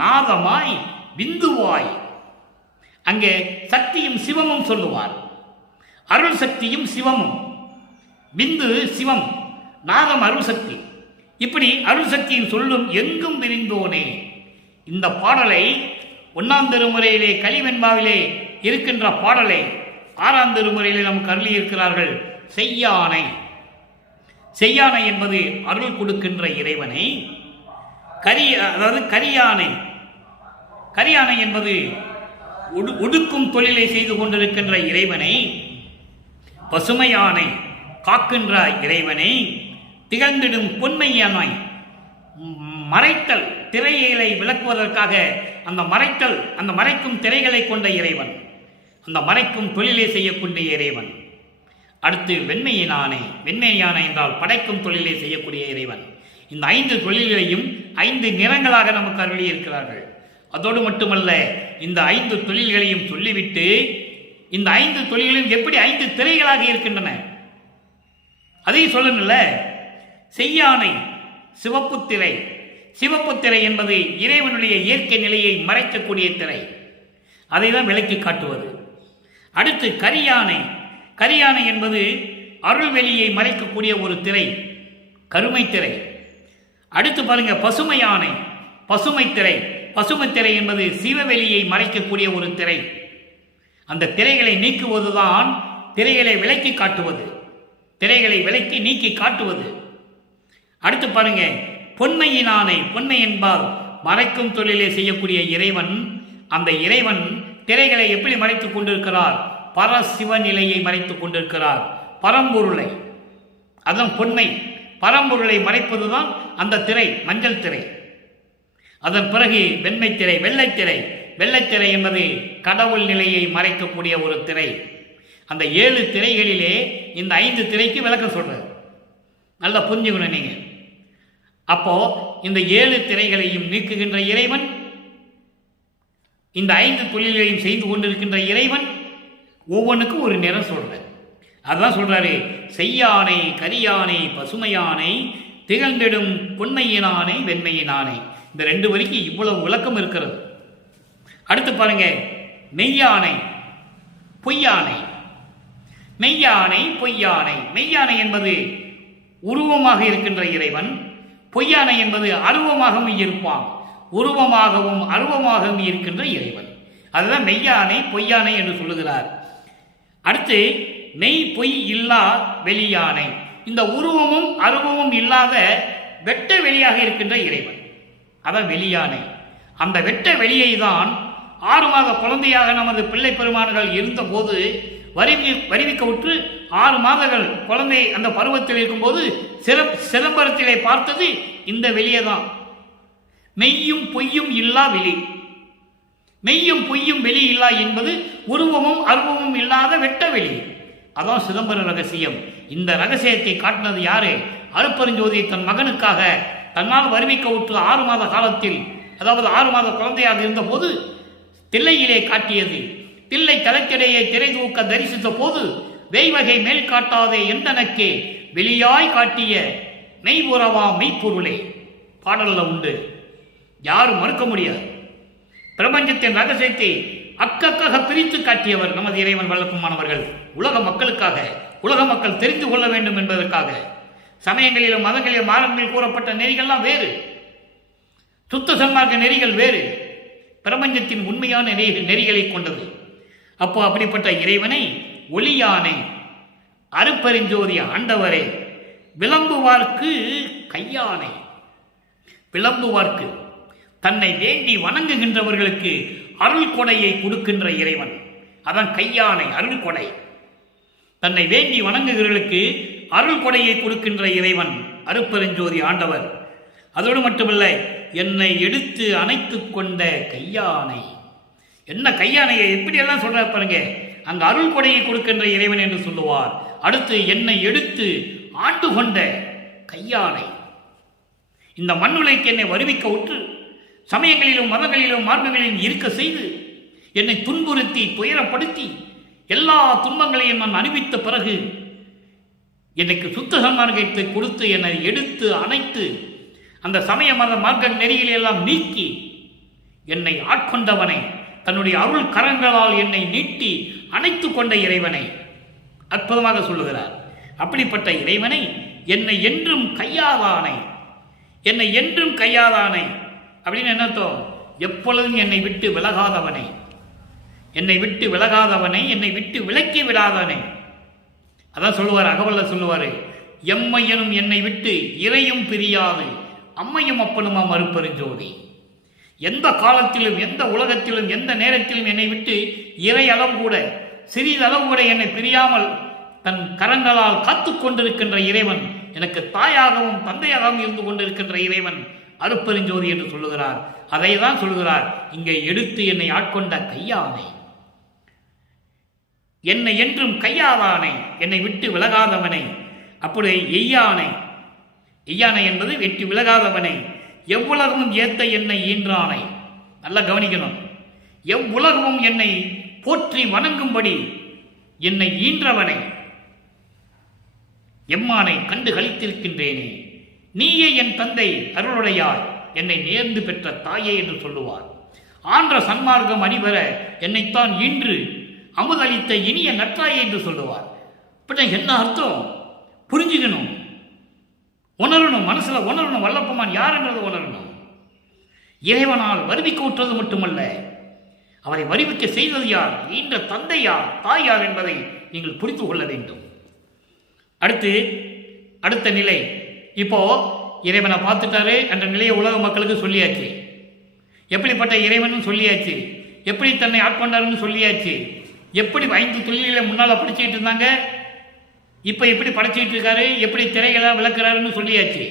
நாதமாய் விந்துவாய். அங்கே சக்தியும் சிவமும் சொல்லுவார். அருள் சக்தியும் சிவமும், விந்து சிவம், நாதம் அருள் சக்தி. இப்படி அருள் சக்தியின் சொல்லும் எங்கும் விரிந்தோனே. இந்த பாடலை 1ஆம் திருமுறையிலே கலிவெண்பாவிலே இருக்கின்ற பாடலை 6ஆம் திருமுறையிலே நமக்கு அருளி இருக்கிறார்கள். செய்யானை என்பது அருள் கொடுக்கின்ற இறைவனை, கரியானை என்பது ஒடுக்கும் தொழிலை செய்து கொண்டிருக்கின்ற இறைவனை, பசுமையானை காக்கின்ற இறைவனை, திகழ்ந்திடும் பொன்மையானை மறைத்தல் திரைகளை விளக்குவதற்காக அந்த மறைக்கும் திரைகளை கொண்ட இறைவன், அந்த மறைக்கும் தொழிலை செய்யக்கூடிய இறைவன். அடுத்து வெண்மையானை என்றால் படைக்கும் தொழிலை செய்யக்கூடிய இறைவன். இந்த 5 தொழில்களையும் 5 நிறங்களாக நமக்கு அருளி இருக்கிறார்கள். அதோடு மட்டுமல்ல, இந்த 5 தொழில்களையும் சொல்லிவிட்டு இந்த 5 தொழில்களும் எப்படி 5 திரைகளாக இருக்கின்றன அதையும் சொல்லணும்ல. செய்யானை சிவப்பு திரை என்பது இறைவனுடைய இயற்கை நிலையை மறைக்கக்கூடிய திரை, அதை தான் விளக்கி காட்டுவது. அடுத்து கரியானை என்பது அருள்வெளியை மறைக்கக்கூடிய ஒரு திரை, கருமை திரை. அடுத்து பாருங்க பசுமை திரை என்பது சிவவெளியை மறைக்கக்கூடிய ஒரு திரை. அந்த திரைகளை நீக்குவதுதான் திரைகளை விளக்கி காட்டுவது, திரைகளை விளக்கி நீக்கி காட்டுவது. அடுத்து பாருங்க பொன்மை என்பால் மறைக்கும் தொழிலை செய்யக்கூடிய இறைவன். அந்த இறைவன் திரைகளை எப்படி மறைத்துக் கொண்டிருக்கிறார்? பரசிவ நிலையை மறைத்துக் கொண்டிருக்கிறார், பரம்பொருளை. அதன் பொன்மை பரம்பொருளை மறைப்பதுதான் அந்த திரை, மஞ்சள் திரை. அதன் பிறகு வெள்ளைத்திரை என்பது கடவுள் நிலையை மறைக்கக்கூடிய ஒரு திரை. அந்த 7 திரைகளிலே இந்த 5 திரைக்கு விளக்கம் சொல்றது, நல்லா புரிஞ்சுக்கணும் நீங்க. அப்போ இந்த 7 திரைகளையும் நீக்குகின்ற இறைவன், இந்த 5 தொழில்களையும் செய்து கொண்டிருக்கின்ற இறைவன், ஒவ்வொன்றுக்கும் ஒரு நிறம் சொல்ற. அதுதான் சொல்றாரு, செய்யானை கரியானை பசுமையானை திகழ்ந்திடும் பொன்மையினானை வெண்மையினானை. இந்த 2 வரிக்கு இவ்வளவு விளக்கம் இருக்கிறது. அடுத்து பாருங்க மெய்யானை பொய்யானை. மெய்யானை என்பது உருவமாக இருக்கின்ற இறைவன், பொய்யானை என்பது அருவமாகவும் இருப்பான், உருவமாகவும் அருவமாகவும் இருக்கின்ற இறைவன். அதுதான் மெய்யானை பொய்யானை என்று சொல்லுகிறார். அடுத்து மெய் பொய் இல்லா வெளியானை, இந்த உருவமும் அருவமும் இல்லாத வெட்ட வெளியாக இருக்கின்ற இறைவன், அதான் வெளியானை. அந்த வெட்ட வெளியை தான் 6 மாத குழந்தையாக நமது பிள்ளை பெருமான்கள் இருந்தபோது வருவிக்க உற்று 6 மாதங்கள் குழந்தை அந்த பருவத்தில் இருக்கும்போது சிதம்பரத்திலே பார்த்தது இந்த வெளியே தான். மெய்யும் பொய்யும் இல்லா வெளி, மெய்யும் பொய்யும் வெளி இல்லா என்பது உருவமும் அருவமும் இல்லாத வெட்ட வெளி. அதான் சிதம்பர ரகசியம். இந்த ரகசியத்தை காட்டினது யாரு? அருட்பெருஞ்சோதி தன் மகனுக்காக தன்னால் வருவிக்க உற்று 6 மாத காலத்தில், அதாவது 6 மாத குழந்தையாக இருந்த போது தில்லையிலே காட்டியது. தில்லை தலைக்கிடையே திரை தூக்க தரிசித்த போது வெய்வகை மேல் காட்டாதே என்றனக்கே வெளியாய் காட்டிய மெய் உறவா மெய்ப்பொருளே பாடல்ல உண்டு, யாரும் மறுக்க முடியாது. பிரபஞ்சத்தின் ரகசியத்தை அக்கக்காக பிரித்து காட்டியவர் நமது இறைவன் வல்லப்பமானவர்கள். உலக மக்களுக்காக, உலக மக்கள் தெரிந்து கொள்ள வேண்டும் என்பதற்காக. சமயங்களிலும் மதங்களிலும் மார்க்கங்களில் கூறப்பட்ட நெறிகள்லாம் வேறு, சுத்த சன்மார்க்க நெறிகள் வேறு, பிரபஞ்சத்தின் உண்மையான நெறிகளை கொண்டது. அப்போ அப்படிப்பட்ட இறைவனை ஒளியானை அருட்பெருஞ்சோதி ஆண்டவரே விளம்புவார்க்கு கையானை, விளம்புவார்க்கு தன்னை வேண்டி வணங்குகின்றவர்களுக்கு அருள் கொடையை கொடுக்கின்ற இறைவன், அதான் கையானை அருள் கொடை. தன்னை வேண்டி வணங்குகிறவர்களுக்கு அருள் கொடையை கொடுக்கின்ற இறைவன் அருட்பெருஞ்சோதி ஆண்டவர். அதோடு மட்டுமல்ல, என்னை எடுத்து அணைத்து கொண்ட கையானை. என்ன கையானையை எப்படியெல்லாம் சொல்ற பாருங்க. அங்கு அருள் கொடையை கொடுக்கின்ற இறைவன் என்று சொல்லுவார். அடுத்து என்னை எடுத்து ஆண்டு கொண்ட கையானை. இந்த மண்ணுலைக்கு என்னை வருவிக்க உற்று சமயங்களிலும் மதங்களிலும் மார்க்கங்களிலும் இருக்க செய்து என்னை துன்புறுத்தி துயரப்படுத்தி எல்லா துன்பங்களையும் நான் அனுபவித்த பிறகு எனக்கு சுத்த சன்மார்க்கத்தை கொடுத்து என்னை எடுத்து அணைத்து அந்த சமய மத மார்க்க நெறிகளை எல்லாம் நீக்கி என்னை ஆட்கொண்டவனை, தன்னுடைய அருள் கரங்களால் என்னை நீட்டி அணைத்து கொண்ட இறைவனை அற்புதமாக சொல்லுகிறார். அப்படிப்பட்ட இறைவனை என்னை என்றும் கையாதானை, என்னை என்றும் கையாதானை அப்படின்னு என்ன அர்த்தம்? எப்பொழுதும் என்னை விட்டு விலகாதவனை, என்னை விட்டு விலகாதவனை, என்னை விட்டு விலக்கி விடாதவனை. அதான் சொல்லுவார், அகவல்ல சொல்லுவார், எம்மையனும் என்னை விட்டு இறையும் பிரியாது அம்மையும் அப்பனுமா மறுப்பெருஞ்சோதி. எந்த காலத்திலும் எந்த உலகத்திலும் எந்த நேரத்திலும் என்னை விட்டு இறை அளவு கூட சிறிதளவு கூட என்னை பிரியாமல் தன் கரங்களால் காத்து கொண்டிருக்கின்ற இறைவன், எனக்கு தாயாகவும் தந்தையாகவும் இருந்து கொண்டிருக்கின்ற இறைவன் அருட்பெருஞ்சோதி என்று சொல்லுகிறார். அதை தான் சொல்லுகிறார் இங்கே, எடுத்து என்னை ஆட்கொண்ட கையானை, என்னை என்றும் கையாதானை, என்னை விட்டு விலகாதவனை. அப்படி எய்யானை, எய்யானை என்பது வெட்டி விலகாதவனை, எவ்வுலகமும் ஏத்த என்னை ஈன்றானை. நல்லா கவனிக்கணும், எவ்வுலகமும் என்னை போற்றி வணங்கும்படி என்னை ஈன்றவனை, எம்மானை கண்டு கழித்திருக்கின்றேனே, நீயே என் தந்தை அருளுடையாய், என்னை நேர்ந்து பெற்ற தாயே என்று சொல்லுவார். ஆன்ற சன்மார்க்கம் அணிபெற என்னைத்தான் ஈன்று அமுதளித்த இனிய நற்றாயே என்று சொல்லுவார். இப்ப என்ன அர்த்தம்? புரிஞ்சுக்கணும், உணரணும், மனசுல உணரணும். வல்லப்பமான் யார் என்றது உணரணும். இறைவனால் வருவிக்க விட்டது மட்டுமல்ல, அவரை வருவிக்க செய்தது யார், ஈன்ற தந்தை யார், தாய் யார் என்பதை நீங்கள் புரிந்து கொள்ள வேண்டும். அடுத்த நிலை, இப்போ இறைவனை பார்த்துட்டாரு என்ற நிலையை உலக மக்களுக்கு சொல்லியாச்சு. எப்படிப்பட்ட இறைவன் சொல்லியாச்சு, எப்படி தன்னை ஆட்கொண்டாருன்னு சொல்லியாச்சு. எப்படி 5 தொழில்களை முன்னால் படிச்சுக்கிட்டு இருந்தாங்க, இப்போ எப்படி படைச்சிக்கிட்டு இருக்காரு, எப்படி திரைகளை விளக்குறாருன்னு சொல்லியாச்சு.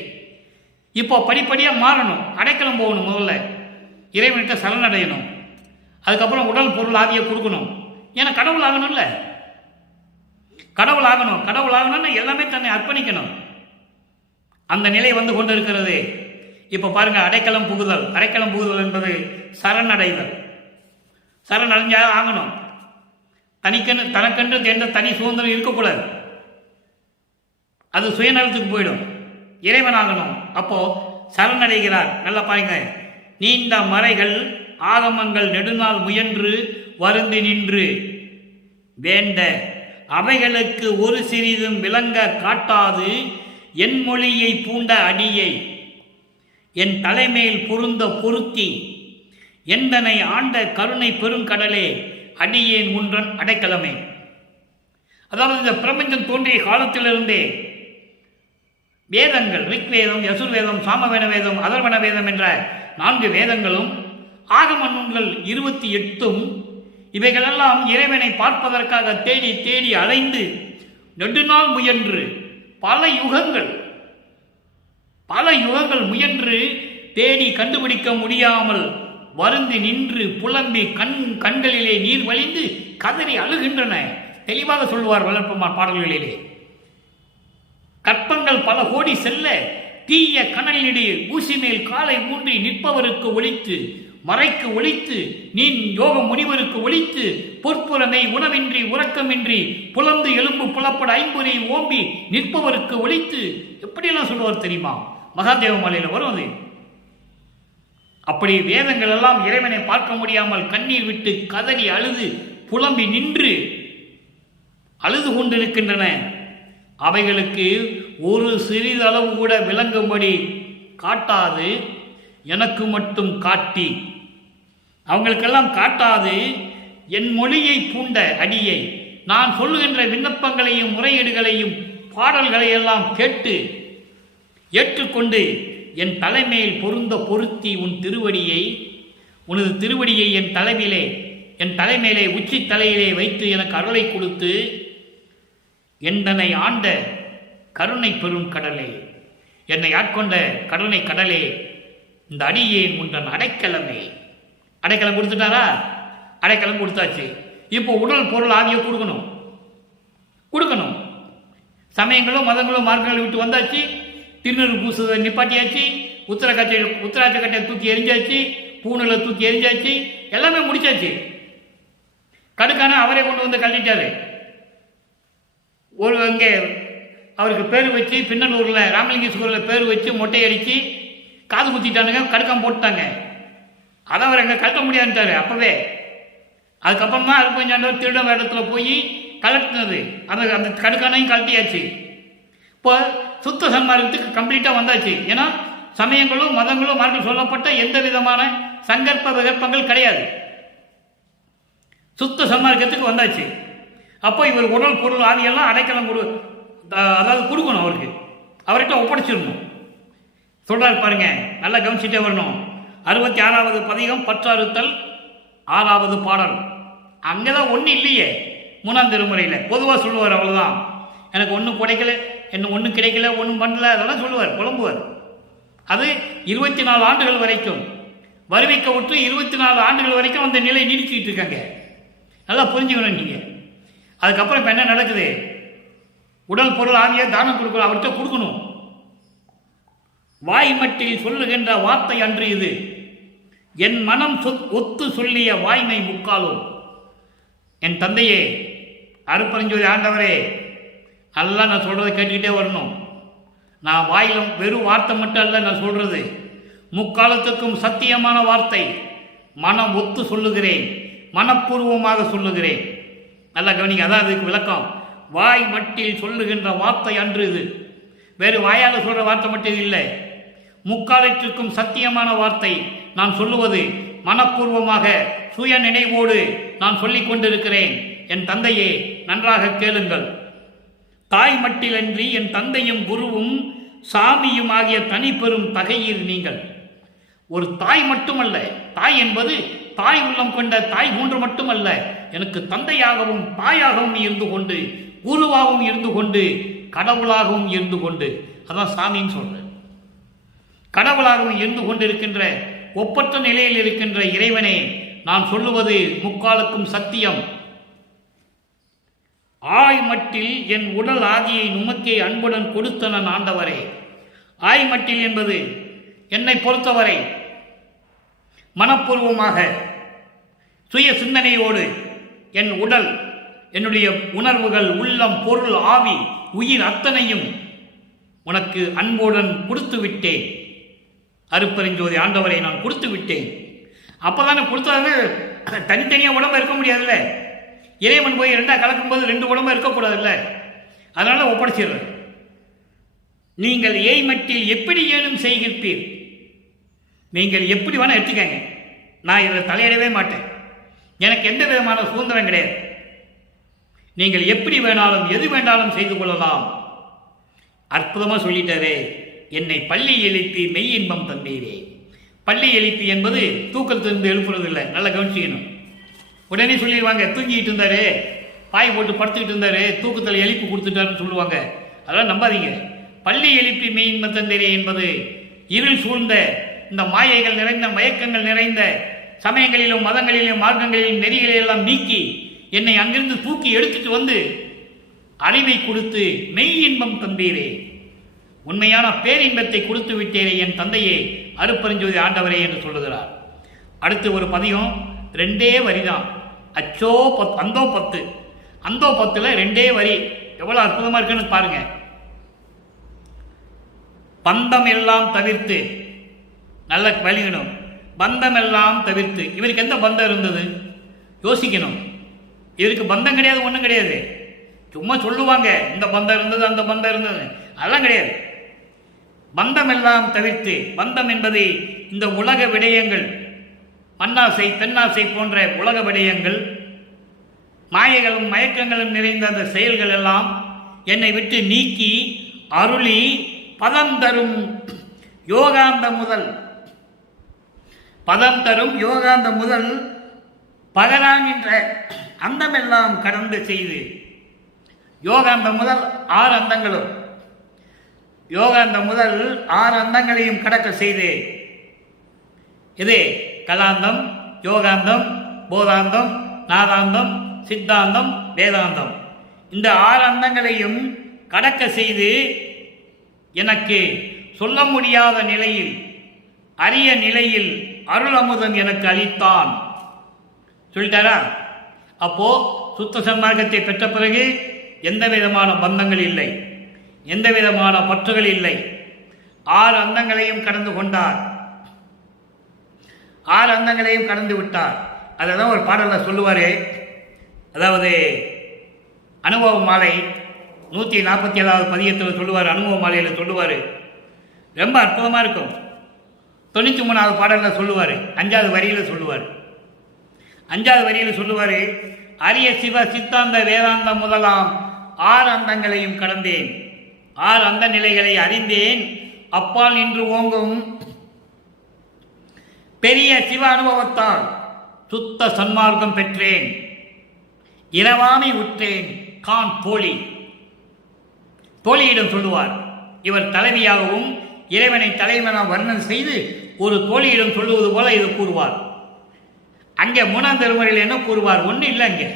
இப்போ படிப்படியாக மாறணும், அடைக்கலம் போகணும். முதல்ல இறைவன்கிட்ட சரணடையணும், அதுக்கப்புறம் உடல் பொருள் ஆவியை கொடுக்கணும். ஏன்னா கடவுள் ஆகணும்ல, கடவுள் ஆகணும். கடவுள் ஆகணும்னா எல்லாமே தன்னை அர்ப்பணிக்கணும். அந்த நிலை வந்து கொண்டு இருக்கிறது. இப்போ பாருங்க, அடைக்கலம் புகுதல். அடைக்கலம் புகுதல் என்பது சரணடைதல். சரணடைஞ்சா ஆகணும். தனக்கென்று எந்த தனி சுதந்திரம் இருக்கக்கூடாது, அது சுயநலத்துக்கு போயிடும். இறைவன் ஆகணும். அப்போ சரணடைகிறார். நல்லா பாருங்க, நீண்ட மறைகள் ஆகமங்கள் நெடுநாள் முயன்று வருந்தி நின்று வேண்ட அவைகளுக்கு ஒரு சிறிதும் விளங்க காட்டாது என் மொழியை பூண்ட அடியை என் தலைமையில் பொருந்த பொருத்தி எந்தனை ஆண்ட கருணை பெருங்கடலே அடியேன் உன்றன் அடைக்கலமே. அதாவது இந்த பிரபஞ்சம் தோன்றிய காலத்திலிருந்தே வேதங்கள், ரிக்வேதம், யசுர்வேதம், சாமவேத வேதம், அதர்வண வேதம் என்ற 4 வேதங்களும் ஆகம நூல்கள் 28 இவைகளெல்லாம் இறைவனை பார்ப்பதற்காக தேடி தேடி அலைந்து நெடுநாள் முயன்று பல யுகங்கள் முயன்று தேடி கண்டுபிடிக்க முடியாமல் வருந்தி நின்று புலம்பி கண்களிலே நீர் வழிந்து கதறி அழுகின்றன. தெளிவாக சொல்லுவார் வளர்ப்பமார் பாடல்களிலே. கற்பங்கள் பல கோடி செல்ல தீய கனலினிடையே ஊசி மேல் காலை ஊன்றி நிற்பவருக்கு ஒழித்து மறைக்கு ஒழித்து நீன் யோக முனிவருக்கு ஒழித்து பொற்புறமை உணவின்றி உறக்கமின்றி புலந்து எலும்பு புலப்பட ஐம்புரை ஓம்பி நிற்பவருக்கு ஒழித்து எப்படியெல்லாம் சொல்லுவார் தெரியுமா? மகாதேவ மலையில் வரும் அது. அப்படி வேதங்கள் எல்லாம் இறைவனை பார்க்க முடியாமல் கண்ணீர் விட்டு கதறி அழுது புலம்பி நின்று அழுது கொண்டிருக்கின்றன. அவைகளுக்கு ஒரு சிறிதளவு கூட விளங்கும்படி காட்டாது எனக்கு மட்டும் காட்டி, அவங்களுக்கெல்லாம் காட்டாது என் மொழியை பூண்ட அடியை, நான் சொல்லுகின்ற விண்ணப்பங்களையும் முறையீடுகளையும் பாடல்களையெல்லாம் கேட்டு ஏற்றுக்கொண்டு என் தலைமையில் பொருத்தி உனது திருவடியை என் தலைமையிலே உச்சி தலையிலே வைத்து எனக்கு அருளை கொடுத்து என்னை ஆண்ட கருணை பெரும் கடலே, என்னை ஆட்கொண்ட கருணை கடலே, இந்த அடியேன் உன்றன் அடைக்கலமே. அடைக்கலம் கொடுத்துட்டாரா? அடைக்கலம் கொடுத்தாச்சு. இப்போ உடல் பொருள் ஆவியை கொடுக்கணும். சமயங்களும் மதங்களும் மார்க்கங்களை விட்டு வந்தாச்சு. திருநூறு பூசுவதை நிப்பாட்டியாச்சு. உத்தராட்ச கட்டையை தூக்கி எரிஞ்சாச்சு. பூணில் தூக்கி எரிஞ்சாச்சு. எல்லாமே முடிச்சாச்சு. கடுக்கான அவரே கொண்டு வந்து கழட்டிட்டாரு. ஒரு அங்கே அவருக்கு பேர் வச்சு பின்னலூரில் ராமலிங்கேஸ்வரில் பேர் வச்சு மொட்டை அடித்து காது குத்திட்டானுங்க, கடுக்காம போட்டுட்டாங்க. அதை அவர் அங்கே கழட்ட முடியாதுட்டாரு அப்போவே. அதுக்கப்புறம் தான் அருப்பஞ்சாண்டவர் திருட வேடத்தில் போய் கலட்டினது. அந்த கடுக்கானையும் கழட்டியாச்சு. இப்போ சுத்த சன்மார்க்கத்துக்கு கம்ப்ளீட்டாக வந்தாச்சு. ஏன்னா சமயங்களும் மதங்களும் மாற்றி சொல்லப்பட்ட எந்த விதமான சங்கற்ப விகற்பங்கள் கிடையாது. சுத்த சன்மார்க்கத்துக்கு வந்தாச்சு. அப்போ இவர் உடல் பொருள் ஆதியெல்லாம் அடைக்கலம் அதாவது கொடுக்கணும், அவர்கிட்ட ஒப்படைச்சிடணும். சொல்றாரு பாருங்க, நல்லா கவனிச்சுட்டே வரணும். 66வது பதிகம் பற்றறுத்தல் 6வது பாடல். அங்கதான் ஒன்றும் இல்லையே 3ஆம் திருமுறையில். பொதுவாக சொல்லுவார், அவ்வளோதான். எனக்கு ஒன்றும் கிடைக்கல, என்ன ஒன்றும் கிடைக்கல, ஒன்றும் பண்ணல, அதெல்லாம் சொல்லுவார், புலம்புவார். அது 24 ஆண்டுகள் வரைக்கும் வருவிக்க விட்டு 24 ஆண்டுகள் வரைக்கும் அந்த நிலை நீடிச்சுக்கிட்டு இருக்காங்க. நல்லா புரிஞ்சுக்கணும் நீங்க. அதுக்கப்புறம் இப்போ என்ன நடக்குது? உடல் பொருள் ஆகிய தானம் கொடுக்கணும், அவர்கிட்ட கொடுக்கணும். வாய் மட்டில் சொல்லுகின்ற வார்த்தை அன்று இது, என் மனம் ஒத்து சொல்லிய வாய்மை முக்காலும். என் தந்தையே, அருப்பரஞ்சோதி ஆண்டவரே, நல்லா நான் சொல்றதை கேட்டுக்கிட்டே வரணும். நான் வாயிலும் வெறும் வார்த்தை மட்டும் அல்ல நான் சொல்றது, முக்காலத்துக்கும் சத்தியமான வார்த்தை. மனம் ஒத்து சொல்லுகிறேன், மனப்பூர்வமாக சொல்லுகிறேன். நல்லா கவனிங்க, அதான் அதுக்கு விளக்கம். வாய் மட்டில் சொல்லுகின்ற வார்த்தை அன்று இது. வேறு வாயால் சொல்ற வார்த்தை மட்டும் இல்லை, முக்காலத்திற்கும் சத்தியமான வார்த்தை. நான் சொல்லுவது மனப்பூர்வமாக சுய நினைவோடு நான் சொல்லிக் கொண்டிருக்கிறேன். என் தந்தையே, நன்றாக கேளுங்கள். தாய் மட்டிலன்றி என் தந்தையும் குருவும் சாமியும் ஆகிய தனி பெரும் தகையில் நீங்கள். ஒரு தாய் மட்டுமல்ல, தாய் என்பது தாய் உள்ளம் கொண்ட தாய் மூன்று மட்டுமல்ல, எனக்கு தந்தையாகவும் தாயாகவும் இருந்து கொண்டு, குருவாகவும் இருந்து கொண்டு, கடவுளாகவும் இருந்து கொண்டு, அதான் சாமின்னு சொல்றேன். கடவுளாகவும் இருந்து கொண்டிருக்கின்ற ஒப்பற்ற நிலையில் இருக்கின்ற இறைவனே, நான் சொல்லுவது முக்காலுக்கும் சத்தியம். ஆய்மட்டில் என் உடல் ஆதியை நுமக்கே அன்புடன் கொடுத்தனன் ஆண்டவரே. ஆய்மட்டில் என்பது என்னை பொறுத்தவரை மனப்பூர்வமாக சுய சிந்தனையோடு என் உடல், என்னுடைய உணர்வுகள், உள்ளம், பொருள், ஆவி, உயிர் அத்தனையும் உனக்கு அன்புடன் கொடுத்து விட்டேன். அருப்பெருஞ்சோதி ஆண்டவரை நான் கொடுத்து விட்டேன். அப்போதானே கொடுத்தாங்க. தனித்தனியாக உடம்பு இருக்க முடியாதுல்ல. இறைவன் போய் ரெண்டா கலக்கும்போது 2 உடம்பு இருக்கக்கூடாதுல்ல. அதனால ஒப்படைச்சிடுறேன். நீங்கள் ஏய்மட்டில் எப்படி ஏனும் செய்கிற்பீர். நீங்கள் எப்படி வேணா எடுத்துக்கங்க, நான் இதில் தலையிடவே மாட்டேன். எனக்கு எந்த விதமான சுதந்திரம் கிடையாது. நீங்கள் எப்படி வேணாலும் எது வேண்டாலும் செய்து கொள்ளலாம். அற்புதமாக சொல்லிட்டாரே, என்னை பள்ளி எழுப்பி மெய் இன்பம் தந்தீரே. பள்ளி எழுப்பி என்பது தூக்கத்திலிருந்து எழுப்புறது இல்லை, நல்லா கவனிச்சிக்கணும். உடனே சொல்லிடுவாங்க, தூங்கிட்டு இருந்தாரு, பாய் போட்டு படுத்துக்கிட்டு இருந்தாரு, தூக்கத்தில் எழுப்பி கொடுத்துட்டாருன்னு சொல்லுவாங்க. அதெல்லாம் நம்பாதீங்க. பள்ளி எழுப்பி மெய் இன்பம் தந்தீரே என்பது இருள் சூழ்ந்த இந்த மாயைகள் நிறைந்த, மயக்கங்கள் நிறைந்த சமயங்களிலும் மதங்களிலும் மார்க்கங்களிலும் நெறிகளெல்லாம் நீக்கி என்னை அங்கிருந்து தூக்கி எடுத்துட்டு வந்து அறிவை கொடுத்து மெய் இன்பம் தந்தீரே, உண்மையான பேரின்பத்தை கொடுத்து விட்டேரே என் தந்தையே, அருப்பெருஞ்சோதி ஆண்டவரே என்று சொல்லுகிறார். அடுத்து ஒரு பதியம், 2 வரிதான். அச்சோ அந்தோ 10, அந்தோ 10ல் 2 வரி. எவ்வளவு அற்புதமா இருக்குன்னு பாருங்க. பந்தம் எல்லாம் தவிர்த்து, நல்ல வலிக்கணும், பந்தம் எல்லாம் தவிர்த்து. இவருக்கு எந்த பந்தம் இருந்தது யோசிக்கணும். இவருக்கு பந்தம் கிடையாது, ஒன்றும் கிடையாது. சும்மா சொல்லுவாங்க இந்த பந்தம் இருந்தது அந்த பந்தம் இருந்தது, அதெல்லாம் கிடையாது. பந்தம் எல்லாம் தவிர்த்து, பந்தம் என்பது இந்த உலக விடயங்கள், மண்ணாசை பெண்ணாசை போன்ற உலக விடயங்கள், மாயைகளும் மயக்கங்களும் நிறைந்த அந்த செயல்கள் எல்லாம் என்னை விட்டு நீக்கி அருளி பதம் தரும் யோகாந்த முதல், பதம் தரும் யோகாந்த முதல் பகரான் என்ற அந்தமெல்லாம் கடந்து செய்து, யோகாந்த முதல் 6 அந்தங்களும், யோகாந்த முதல் 6 அந்தங்களையும் கடக்க செய்து, இது கலாந்தம், யோகாந்தம், போதாந்தம், நாதாந்தம், சித்தாந்தம், வேதாந்தம், இந்த 6 அந்தங்களையும் கடக்க செய்து எனக்கு சொல்ல முடியாத நிலையில், அரிய நிலையில் அருள் அமுதம் எனக்கு அளித்தான். சொல்லிட்டாரா? அப்போ சுத்த சன்மார்க்கத்தை பெற்ற பிறகு எந்த விதமான பந்தங்கள் இல்லை, எந்த விதமான பற்றுகள் இல்லை. 6 அந்தங்களையும் கடந்து கொண்டார், 6 அந்தங்களையும் கடந்து விட்டார். அதை தான் ஒரு பாடலில் சொல்லுவார். அதாவது அனுபவ மாலை 147வது பதியத்தில் சொல்லுவார், அனுபவ மாலையில் சொல்லுவார். ரொம்ப அற்புதமாக இருக்கும். 93வது பாடலில் சொல்லுவார், 5வது வரியில் சொல்லுவார். 5வது வரியில் சொல்லுவார், அரிய சிவ சித்தாந்த வேதாந்தம் முதலாம் 6 அந்தங்களையும் கடந்தேன், 6 அந்த நிலைகளை அறிந்தேன், அப்பால் நின்று ஓங்கும் பெரிய சிவ அனுபவத்தால் சுத்த சன்மார்க்கம் பெற்றேன், இரவாமை உற்றேன் கான் தோழி. தோழியிடம் சொல்லுவார். இவர் தலைவியாகவும் இறைவனை தலைவனாக வர்ணனை செய்து ஒரு தோழியிடம் சொல்லுவது போல இது கூறுவார். அங்கே 3ஆம் திருமுறையில் என்ன கூறுவார்? ஒன்றும் இல்லை, அங்கே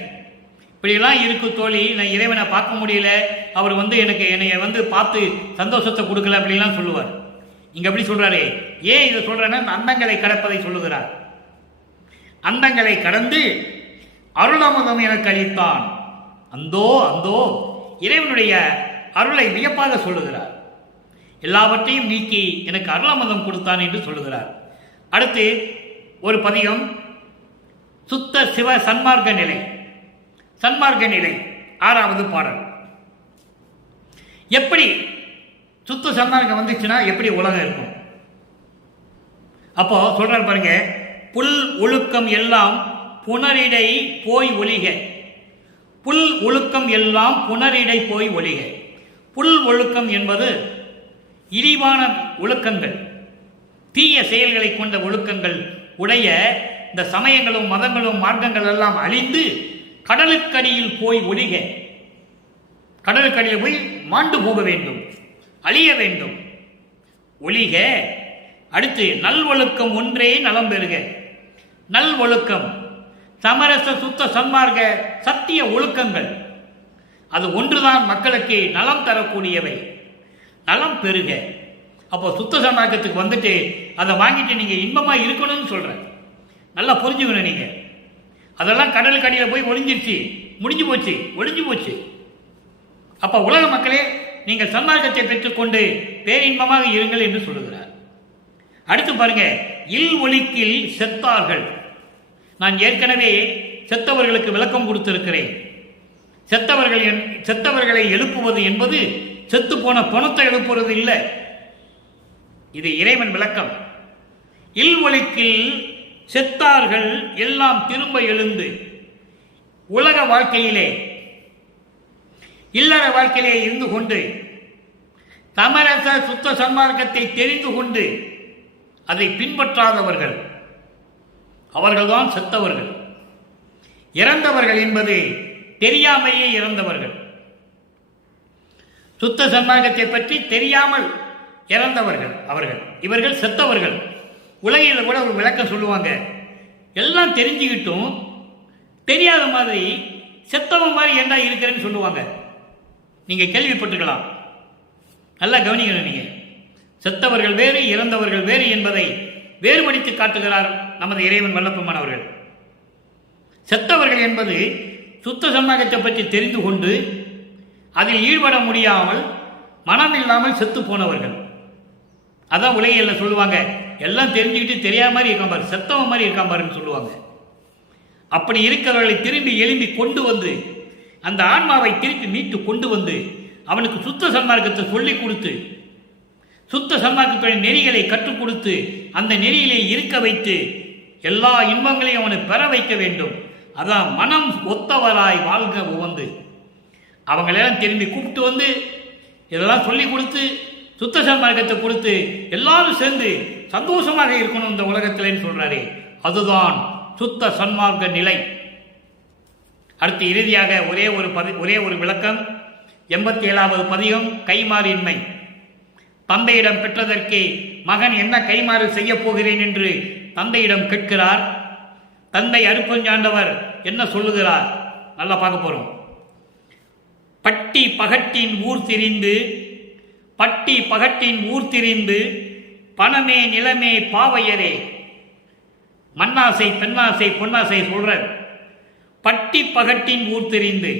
இப்படியெல்லாம் இருக்கு தோழி, நான் இறைவனை பார்க்க முடியல, அவர் என்னைய பார்த்து சந்தோஷத்தை கொடுக்கல அப்படிலாம் சொல்லுவார். இங்கே எப்படி சொல்றாரு? ஏன் இதை சொல்றேன்னா அந்தங்களை கடப்பதை சொல்லுகிறார். அந்தங்களை கடந்து அருளமுதம் எனக்கு அளித்தான். அந்தோ அந்தோ இறைவனுடைய அருளை வியப்பாக சொல்லுகிறார். எல்லாவற்றையும் நீக்கி எனக்கு அருளமுதம் கொடுத்தான் என்று சொல்லுகிறார். அடுத்து ஒரு பதிகம், சுத்த சிவ சன்மார்க்க நிலை. சன்மார்க்க நிலை 6வது பாடல். எப்படி சுத்த சன்மார்க்கம் வந்துச்சுன்னா எப்படி உலகம் இருக்கும்? அப்போ சொல்றார் பாருங்க, புல் ஒழுக்கம் எல்லாம் புனரிடை போய் ஒளிக. புல் ஒழுக்கம் எல்லாம் புனரிடை போய் ஒளிக. புல் ஒழுக்கம் என்பது இழிவான ஒழுக்கங்கள், தீய செயல்களை கொண்ட ஒழுக்கங்கள் உடைய இந்த சமயங்களும் மதங்களும் மார்க்கங்கள் எல்லாம் அழிந்து கடலுக்கடியில் போய் ஒளிக. கடலுக்கடியில் போய் மாண்டு போக வேண்டும், அழிய வேண்டும், ஒளிக. அடுத்து நல்வொழுக்கம் ஒன்றே நலம் பெறுக. நல்வொழுக்கம் சமரச சுத்த சன்மார்க்க சத்திய ஒழுக்கங்கள், அது ஒன்றுதான் மக்களுக்கு நலம் தரக்கூடியவை. நலம் பெறுக. அப்போ சுத்த சன்மார்க்கத்துக்கு வந்துட்டு அதை வாங்கிட்டு நீங்க இன்பமா இருக்கணும்னு சொல்றேன். நல்லா புரிஞ்சுக்கணும். நீங்க அதெல்லாம் கடலுக்கு அடியில் போய் ஒளிஞ்சிருச்சு, முடிஞ்சு போச்சு, ஒளிஞ்சு போச்சு. அப்ப உலக மக்களே நீங்கள் சன்மார்க்கத்தை பெற்றுக்கொண்டு பேரின்பமாக இருங்கள் என்று சொல்லுகிறார். அடுத்து பாருங்க, இல் ஒலிக்கில் செத்தார்கள். நான் ஏற்கனவே செத்தவர்களுக்கு விளக்கம் கொடுத்திருக்கிறேன். செத்தவர்களை எழுப்புவது என்பது செத்து போன பணத்தை எழுப்புவது இல்லை. இது இறைவன் விளக்கம். இல் ஒலிக்கில் செத்தார்கள் எல்லாம் திரும்ப எழுந்து உலக வாழ்க்கையிலே இல்லற வாழ்க்கையிலே இருந்து கொண்டு சமரச சுத்த சன்மார்க்கத்தை தெரிந்து கொண்டு அதை பின்பற்றாதவர்கள் அவர்கள்தான் செத்தவர்கள். இறந்தவர்கள் என்பது தெரியாமையே இறந்தவர்கள். சுத்த சன்மார்க்கத்தை பற்றி தெரியாமல் இறந்தவர்கள் அவர்கள். இவர்கள் செத்தவர்கள். உலகில் கூட ஒரு விளக்கம் சொல்லுவாங்க, எல்லாம் தெரிஞ்சுக்கிட்டும் தெரியாத மாதிரி செத்தவன் மாதிரி ஏண்டா இருக்கிறேன்னு சொல்லுவாங்க. நீங்க கேள்விப்பட்டுக்கலாம். நல்லா கவனிக்கணும். நீங்க செத்தவர்கள் வேறு இறந்தவர்கள் வேறு என்பதை வேறுபடுத்தி காட்டுகிறார் நமது இறைவன் வல்லப்பெருமான் அவர்கள். செத்தவர்கள் என்பது சுத்த சன்மார்க்கத்தை பற்றி தெரிந்து கொண்டு அதில் ஈடுபட முடியாமல் மனம் இல்லாமல் செத்து போனவர்கள். அதான் உலகில் சொல்லுவாங்க, எல்லாம் தெரிஞ்சுக்கிட்டு தெரியாத மாதிரி இருக்கான் பாரு, செத்தவன் மாதிரி இருக்கான் பாருன்னு சொல்லுவாங்க. அப்படி இருக்கிறவர்களை திரும்பி எழும்பி கொண்டு வந்து அந்த ஆன்மாவை திருப்பி மீட்டு கொண்டு வந்து அவனுக்கு சுத்த சன்மார்க்கத்தை சொல்லிக் கொடுத்து சுத்த சன்மார்க்கத்துடைய நெறிகளை கற்றுக் கொடுத்து அந்த நெறியிலே இருக்க வைத்து எல்லா இன்பங்களையும் அவனை பெற வைக்க வேண்டும். அதான் மனம் ஒத்தவராய் வாழ்க உவந்து. அவங்களெல்லாம் திரும்பி கூப்பிட்டு வந்து இதெல்லாம் சொல்லி கொடுத்து சுத்த சன்மார்க்கத்தை கொடுத்து எல்லாரும் சேர்ந்து சந்தோஷமாக இருக்கணும் இந்த உலகத்திலேன்னு சொல்றாரு. அதுதான் சுத்த சன்மார்க்க நிலை. அடுத்து இறுதியாக ஒரே ஒரு விளக்கம். 87வது பதிகம், கைமாறின்மை. தந்தையிடம் பெற்றதற்கு மகன் என்ன கைமாறு செய்ய போகிறேன் என்று தந்தையிடம் கேட்கிறார். தந்தை அருப்பஞ்சாண்டவர் என்ன சொல்லுகிறார்? நல்லா பார்க்க போறோம். பட்டி பகட்டின் ஊர் திரிந்து பணமே நிலமே பாவையரே. மண்ணாசை பெண்ணாசை பொன்னாசை சொல்ற. பட்டி பகட்டின் ஊர் தெரிந்து.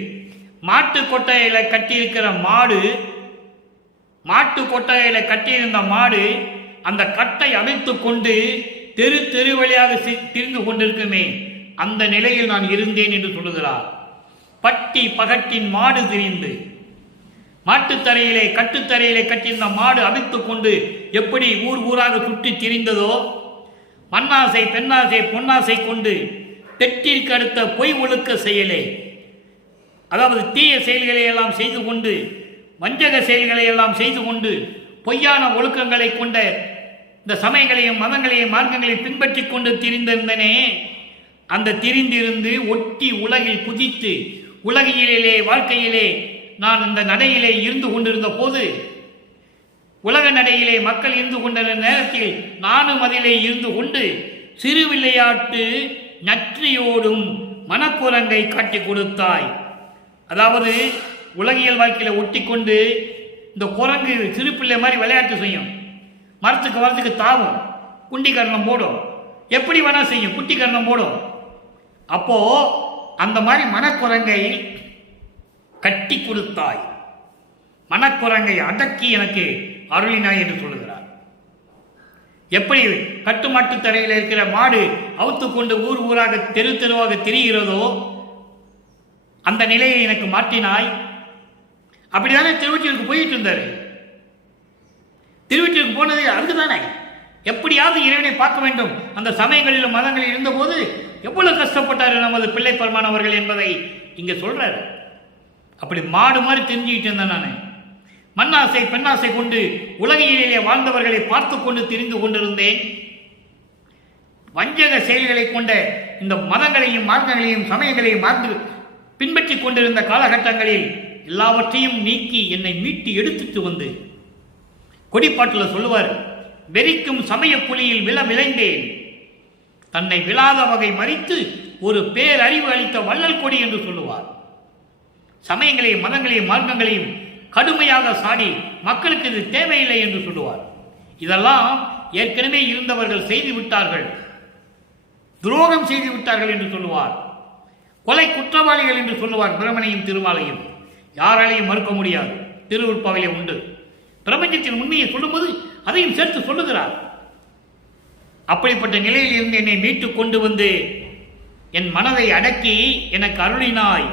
மாட்டு கொட்டையில கட்டியிருக்கிற மாடு, மாட்டு கொட்டையில கட்டியிருந்த மாடு அந்த கட்டை அவிழ்த்து கொண்டு தெரு தெரு வழியாக திரிந்து கொண்டிருக்குமே, அந்த நிலையில் நான் இருந்தேன் என்று சொல்லுகிறார். பட்டி பகட்டின் மாடு திரிந்து. மாட்டுத்தரையிலே கட்டுத்தரையிலே கட்டியிருந்த மாடு அவிழ்த்து கொண்டு எப்படி ஊர் ஊராக சுற்றி திரிந்ததோ, மண்ணாசை பெண்ணாசை பொன்னாசை கொண்டு தெற்றிற்கு அடுத்த பொய் ஒழுக்க செயலே, அதாவது தீய செயல்களை எல்லாம் செய்து கொண்டு, வஞ்சக செயல்களை எல்லாம் செய்து கொண்டு, பொய்யான ஒழுக்கங்களை கொண்ட இந்த சமயங்களையும் மதங்களையும் மார்க்கங்களையும் பின்பற்றி கொண்டு திரிந்திருந்தனே, அந்த திரிந்திருந்து ஒட்டி உலகில் குதித்து உலகியலிலே வாழ்க்கையிலே நான் இந்த நடையிலே இருந்து கொண்டிருந்த போது, உலக நடையிலே மக்கள் இருந்து கொண்டிருந்த நேரத்தில் நானும் அதிலே இருந்து கொண்டு சிறு விளையாட்டு நற்றியோடும் மனக்குரங்கை காட்டி கொடுத்தாய். அதாவது உலகியல் வாழ்க்கையில் ஒட்டி கொண்டு இந்த குரங்கு சிறு பிள்ளை மாதிரி விளையாட்டு செய்யும், மரத்துக்கு மரத்துக்கு தாவும், குண்டி கர்ணம் போடும், எப்படி வேணா செய்யும், குட்டி கர்ணம் போடும். அப்போ அந்த மாதிரி மனக்குரங்கை கட்டி கொடுத்தாய், மனக்குரங்கை அடக்கி எனக்கு அருளினாய் என்று சொல்லுகிறார். எப்படி கட்டுமாட்டு தரையில் இருக்கிற மாடு அவுத்து கொண்டு ஊர் ஊராக தெரு தெருவாக திரிகிறதோ அந்த நிலையை எனக்கு மாற்றினாய். அப்படிதானே திருவொற்றியூருக்கு போயிட்டு இருந்தாரு. திருவொற்றியூருக்கு போனது அதுக்குதானே, எப்படியாவது இறைவனை பார்க்க வேண்டும். அந்த சமயங்களிலும் மதங்களில் இருந்தபோது எவ்வளவு கஷ்டப்பட்டாரு நமது பிள்ளை பெருமான் அவர்கள் என்பதை இங்க சொல்றாரு. அப்படி மாடு மாதிரி தெரிஞ்சுக்கிட்டு இருந்தேன் நான். மண்ணாசை பெண்ணாசை கொண்டு உலகிலே வாழ்ந்தவர்களை பார்த்து கொண்டு திரிந்து கொண்டிருந்தேன். வஞ்சக செயல்களை கொண்ட இந்த மதங்களையும் மார்க்கங்களையும் சமயங்களையும் மார்ந்து பின்பற்றி கொண்டிருந்த காலகட்டங்களில் எல்லாவற்றையும் நீக்கி என்னை மீட்டு எடுத்துட்டு வந்து, கொடிப்பாட்டில் சொல்லுவார், வெறிக்கும் சமய புலியில் விளைந்தேன், தன்னை விழாத வகை மறித்து ஒரு பேரறிவு அளித்த வள்ளல் கொடி என்று சொல்லுவார். சமயங்களையும் மதங்களையும் மார்க்கங்களையும் கடுமையாக சாடி மக்களுக்கு இது தேவையில்லை என்று சொல்லுவார். இதெல்லாம் ஏற்கனவே இருந்தவர்கள் செய்து விட்டார்கள், துரோகம் செய்து விட்டார்கள் என்று சொல்லுவார். கொலை குற்றவாளிகள் என்று சொல்லுவார். பிரமனையும் திருமாலையும் யாராலையும் மறுக்க முடியாது, திருவுற்பாவிலே உண்டு. பிரபஞ்சத்தின் உண்மையை சொல்லும்போது அதையும் சேர்த்து சொல்லுகிறார். அப்படிப்பட்ட நிலையில் இருந்து என்னை மீட்டு கொண்டு வந்து என் மனதை அடக்கி எனக்கு அருளினாய்,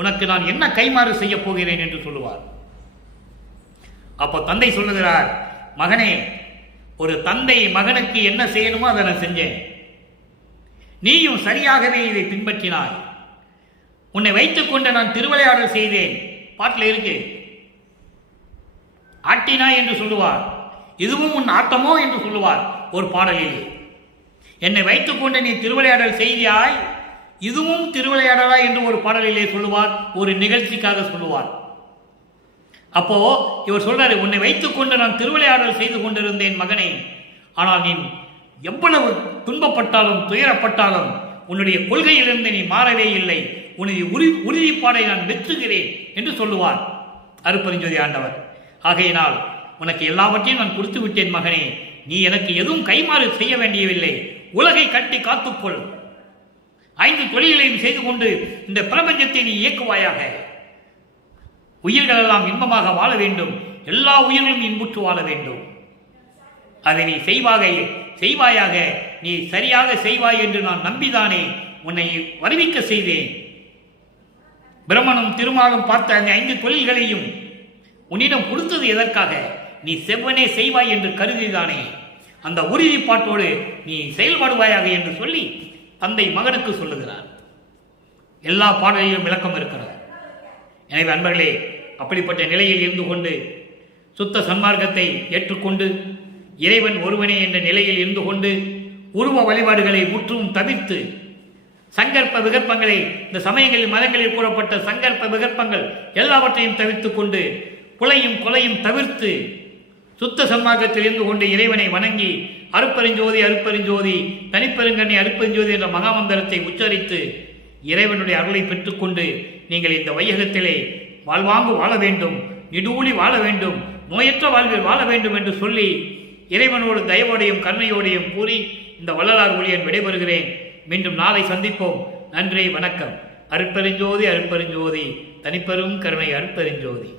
உனக்கு நான் என்ன கைமாறு செய்ய போகிறேன் என்று சொல்லுவார். அப்போ தந்தை சொல்லுகிறார், மகனே, ஒரு தந்தை மகனுக்கு என்ன செய்யணுமோ அதை நான் செஞ்சேன், நீயும் சரியாகவே இதை பின்பற்றினாய், உன்னை வைத்துக் கொண்டு நான் திருவிளையாடல் செய்தேன். பாட்டில் இருக்கு, ஆட்டினாய் என்று சொல்லுவார், இதுவும் உன் ஆட்டமோ என்று சொல்லுவார் ஒரு பாடலில். என்னை வைத்துக் கொண்டு நீ திருவிளையாடல் செய்தாய், இதுவும் திருவிளையாடலா என்று ஒரு பாடலிலே சொல்லுவார், ஒரு நிகழ்ச்சிக்காக சொல்லுவார். அப்போ இவர் சொல்றாரு, உன்னை வைத்துக் கொண்டு நான் திருவிளையாடல் செய்து கொண்டிருந்தேன் மகனே, ஆனால் நீ எவ்வளவு துன்பப்பட்டாலும் துயரப்பட்டாலும் உன்னுடைய கொள்கையிலிருந்து நீ மாறவே இல்லை, உன்னுடைய உறுதிப்பாடை நான் வெற்றுகிறேன் என்று சொல்லுவார் அருட்பெருஞ்சோதி ஆண்டவர். ஆகையினால் உனக்கு எல்லாவற்றையும் நான் கொடுத்து விட்டேன் மகனே, நீ எனக்கு எதுவும் கைமாறு செய்ய வேண்டியவில்லை, உலகை கட்டி காத்துக்கொள், 5 தொழில்களையும் செய்து கொண்டு இந்த பிரபஞ்சத்தை நீ இயக்குவாயாக, உயிர்கள் எல்லாம் இன்பமாக வாழ வேண்டும், எல்லா உயிர்களும் இன்புற்று வாழ வேண்டும், அதை நீ செய்வாயாக, நீ சரியாக செய்வாய் என்று நான் நம்பிதானே உன்னை வருவிக்க செய்தேன். பிரம்மனும் திருமாலும் பார்த்த அந்த 5 தொழில்களையும் உன்னிடம் கொடுத்தது எதற்காக? நீ செவ்வனே செய்வாய் என்று கருதிதானே, அந்த உறுதிப்பாட்டோடு நீ செயல்படுவாயாக என்று சொல்லி தந்தை மகனுக்கு சொல்லுகிறார். எல்லா பாடலிலும் விளக்கம் இருக்கிறது. எனவே அன்பர்களே, அப்படிப்பட்ட நிலையில் இருந்து கொண்டு சுத்த சன்மார்க்கத்தை ஏற்றுக்கொண்டு இறைவன் ஒருவனே என்ற நிலையில் இருந்து கொண்டு உருவ வழிபாடுகளை முற்றும் தவிர்த்து சங்கற்ப விகற்பங்களை, இந்த சமயங்களில் மதங்களில் கூறப்பட்ட சங்கற்ப விகற்பங்கள் எல்லாவற்றையும் தவிர்த்து கொண்டு புலையும் கொலையும் தவிர்த்து சுத்த சன்மார்க்கத்தில் இருந்து கொண்டு இறைவனை வணங்கி அருட்பெருஞ்சோதி அருட்பெருஞ்சோதி தனிப்பெருங்கண்ணி அருட்பெருஞ்சோதி என்ற மகாமந்திரத்தை உச்சரித்து இறைவனுடைய அருளை பெற்றுக்கொண்டு நீங்கள் இந்த வையகத்திலே வாழ்வாங்கு வாழ வேண்டும், நிடூழி வாழ வேண்டும், நோயற்ற வாழ்வில் வாழ வேண்டும் என்று சொல்லி இறைவனோடு தயவோடையும் கருணையோடையும் கூறி இந்த வள்ளலார் ஊழியன் விடைபெறுகிறேன். மீண்டும் நாளை சந்திப்போம். நன்றி, வணக்கம். அருட்பெருஞ்சோதி அருட்பெருஞ்சோதி தனிப்பெரும் கருணை அருட்பெருஞ்சோதி.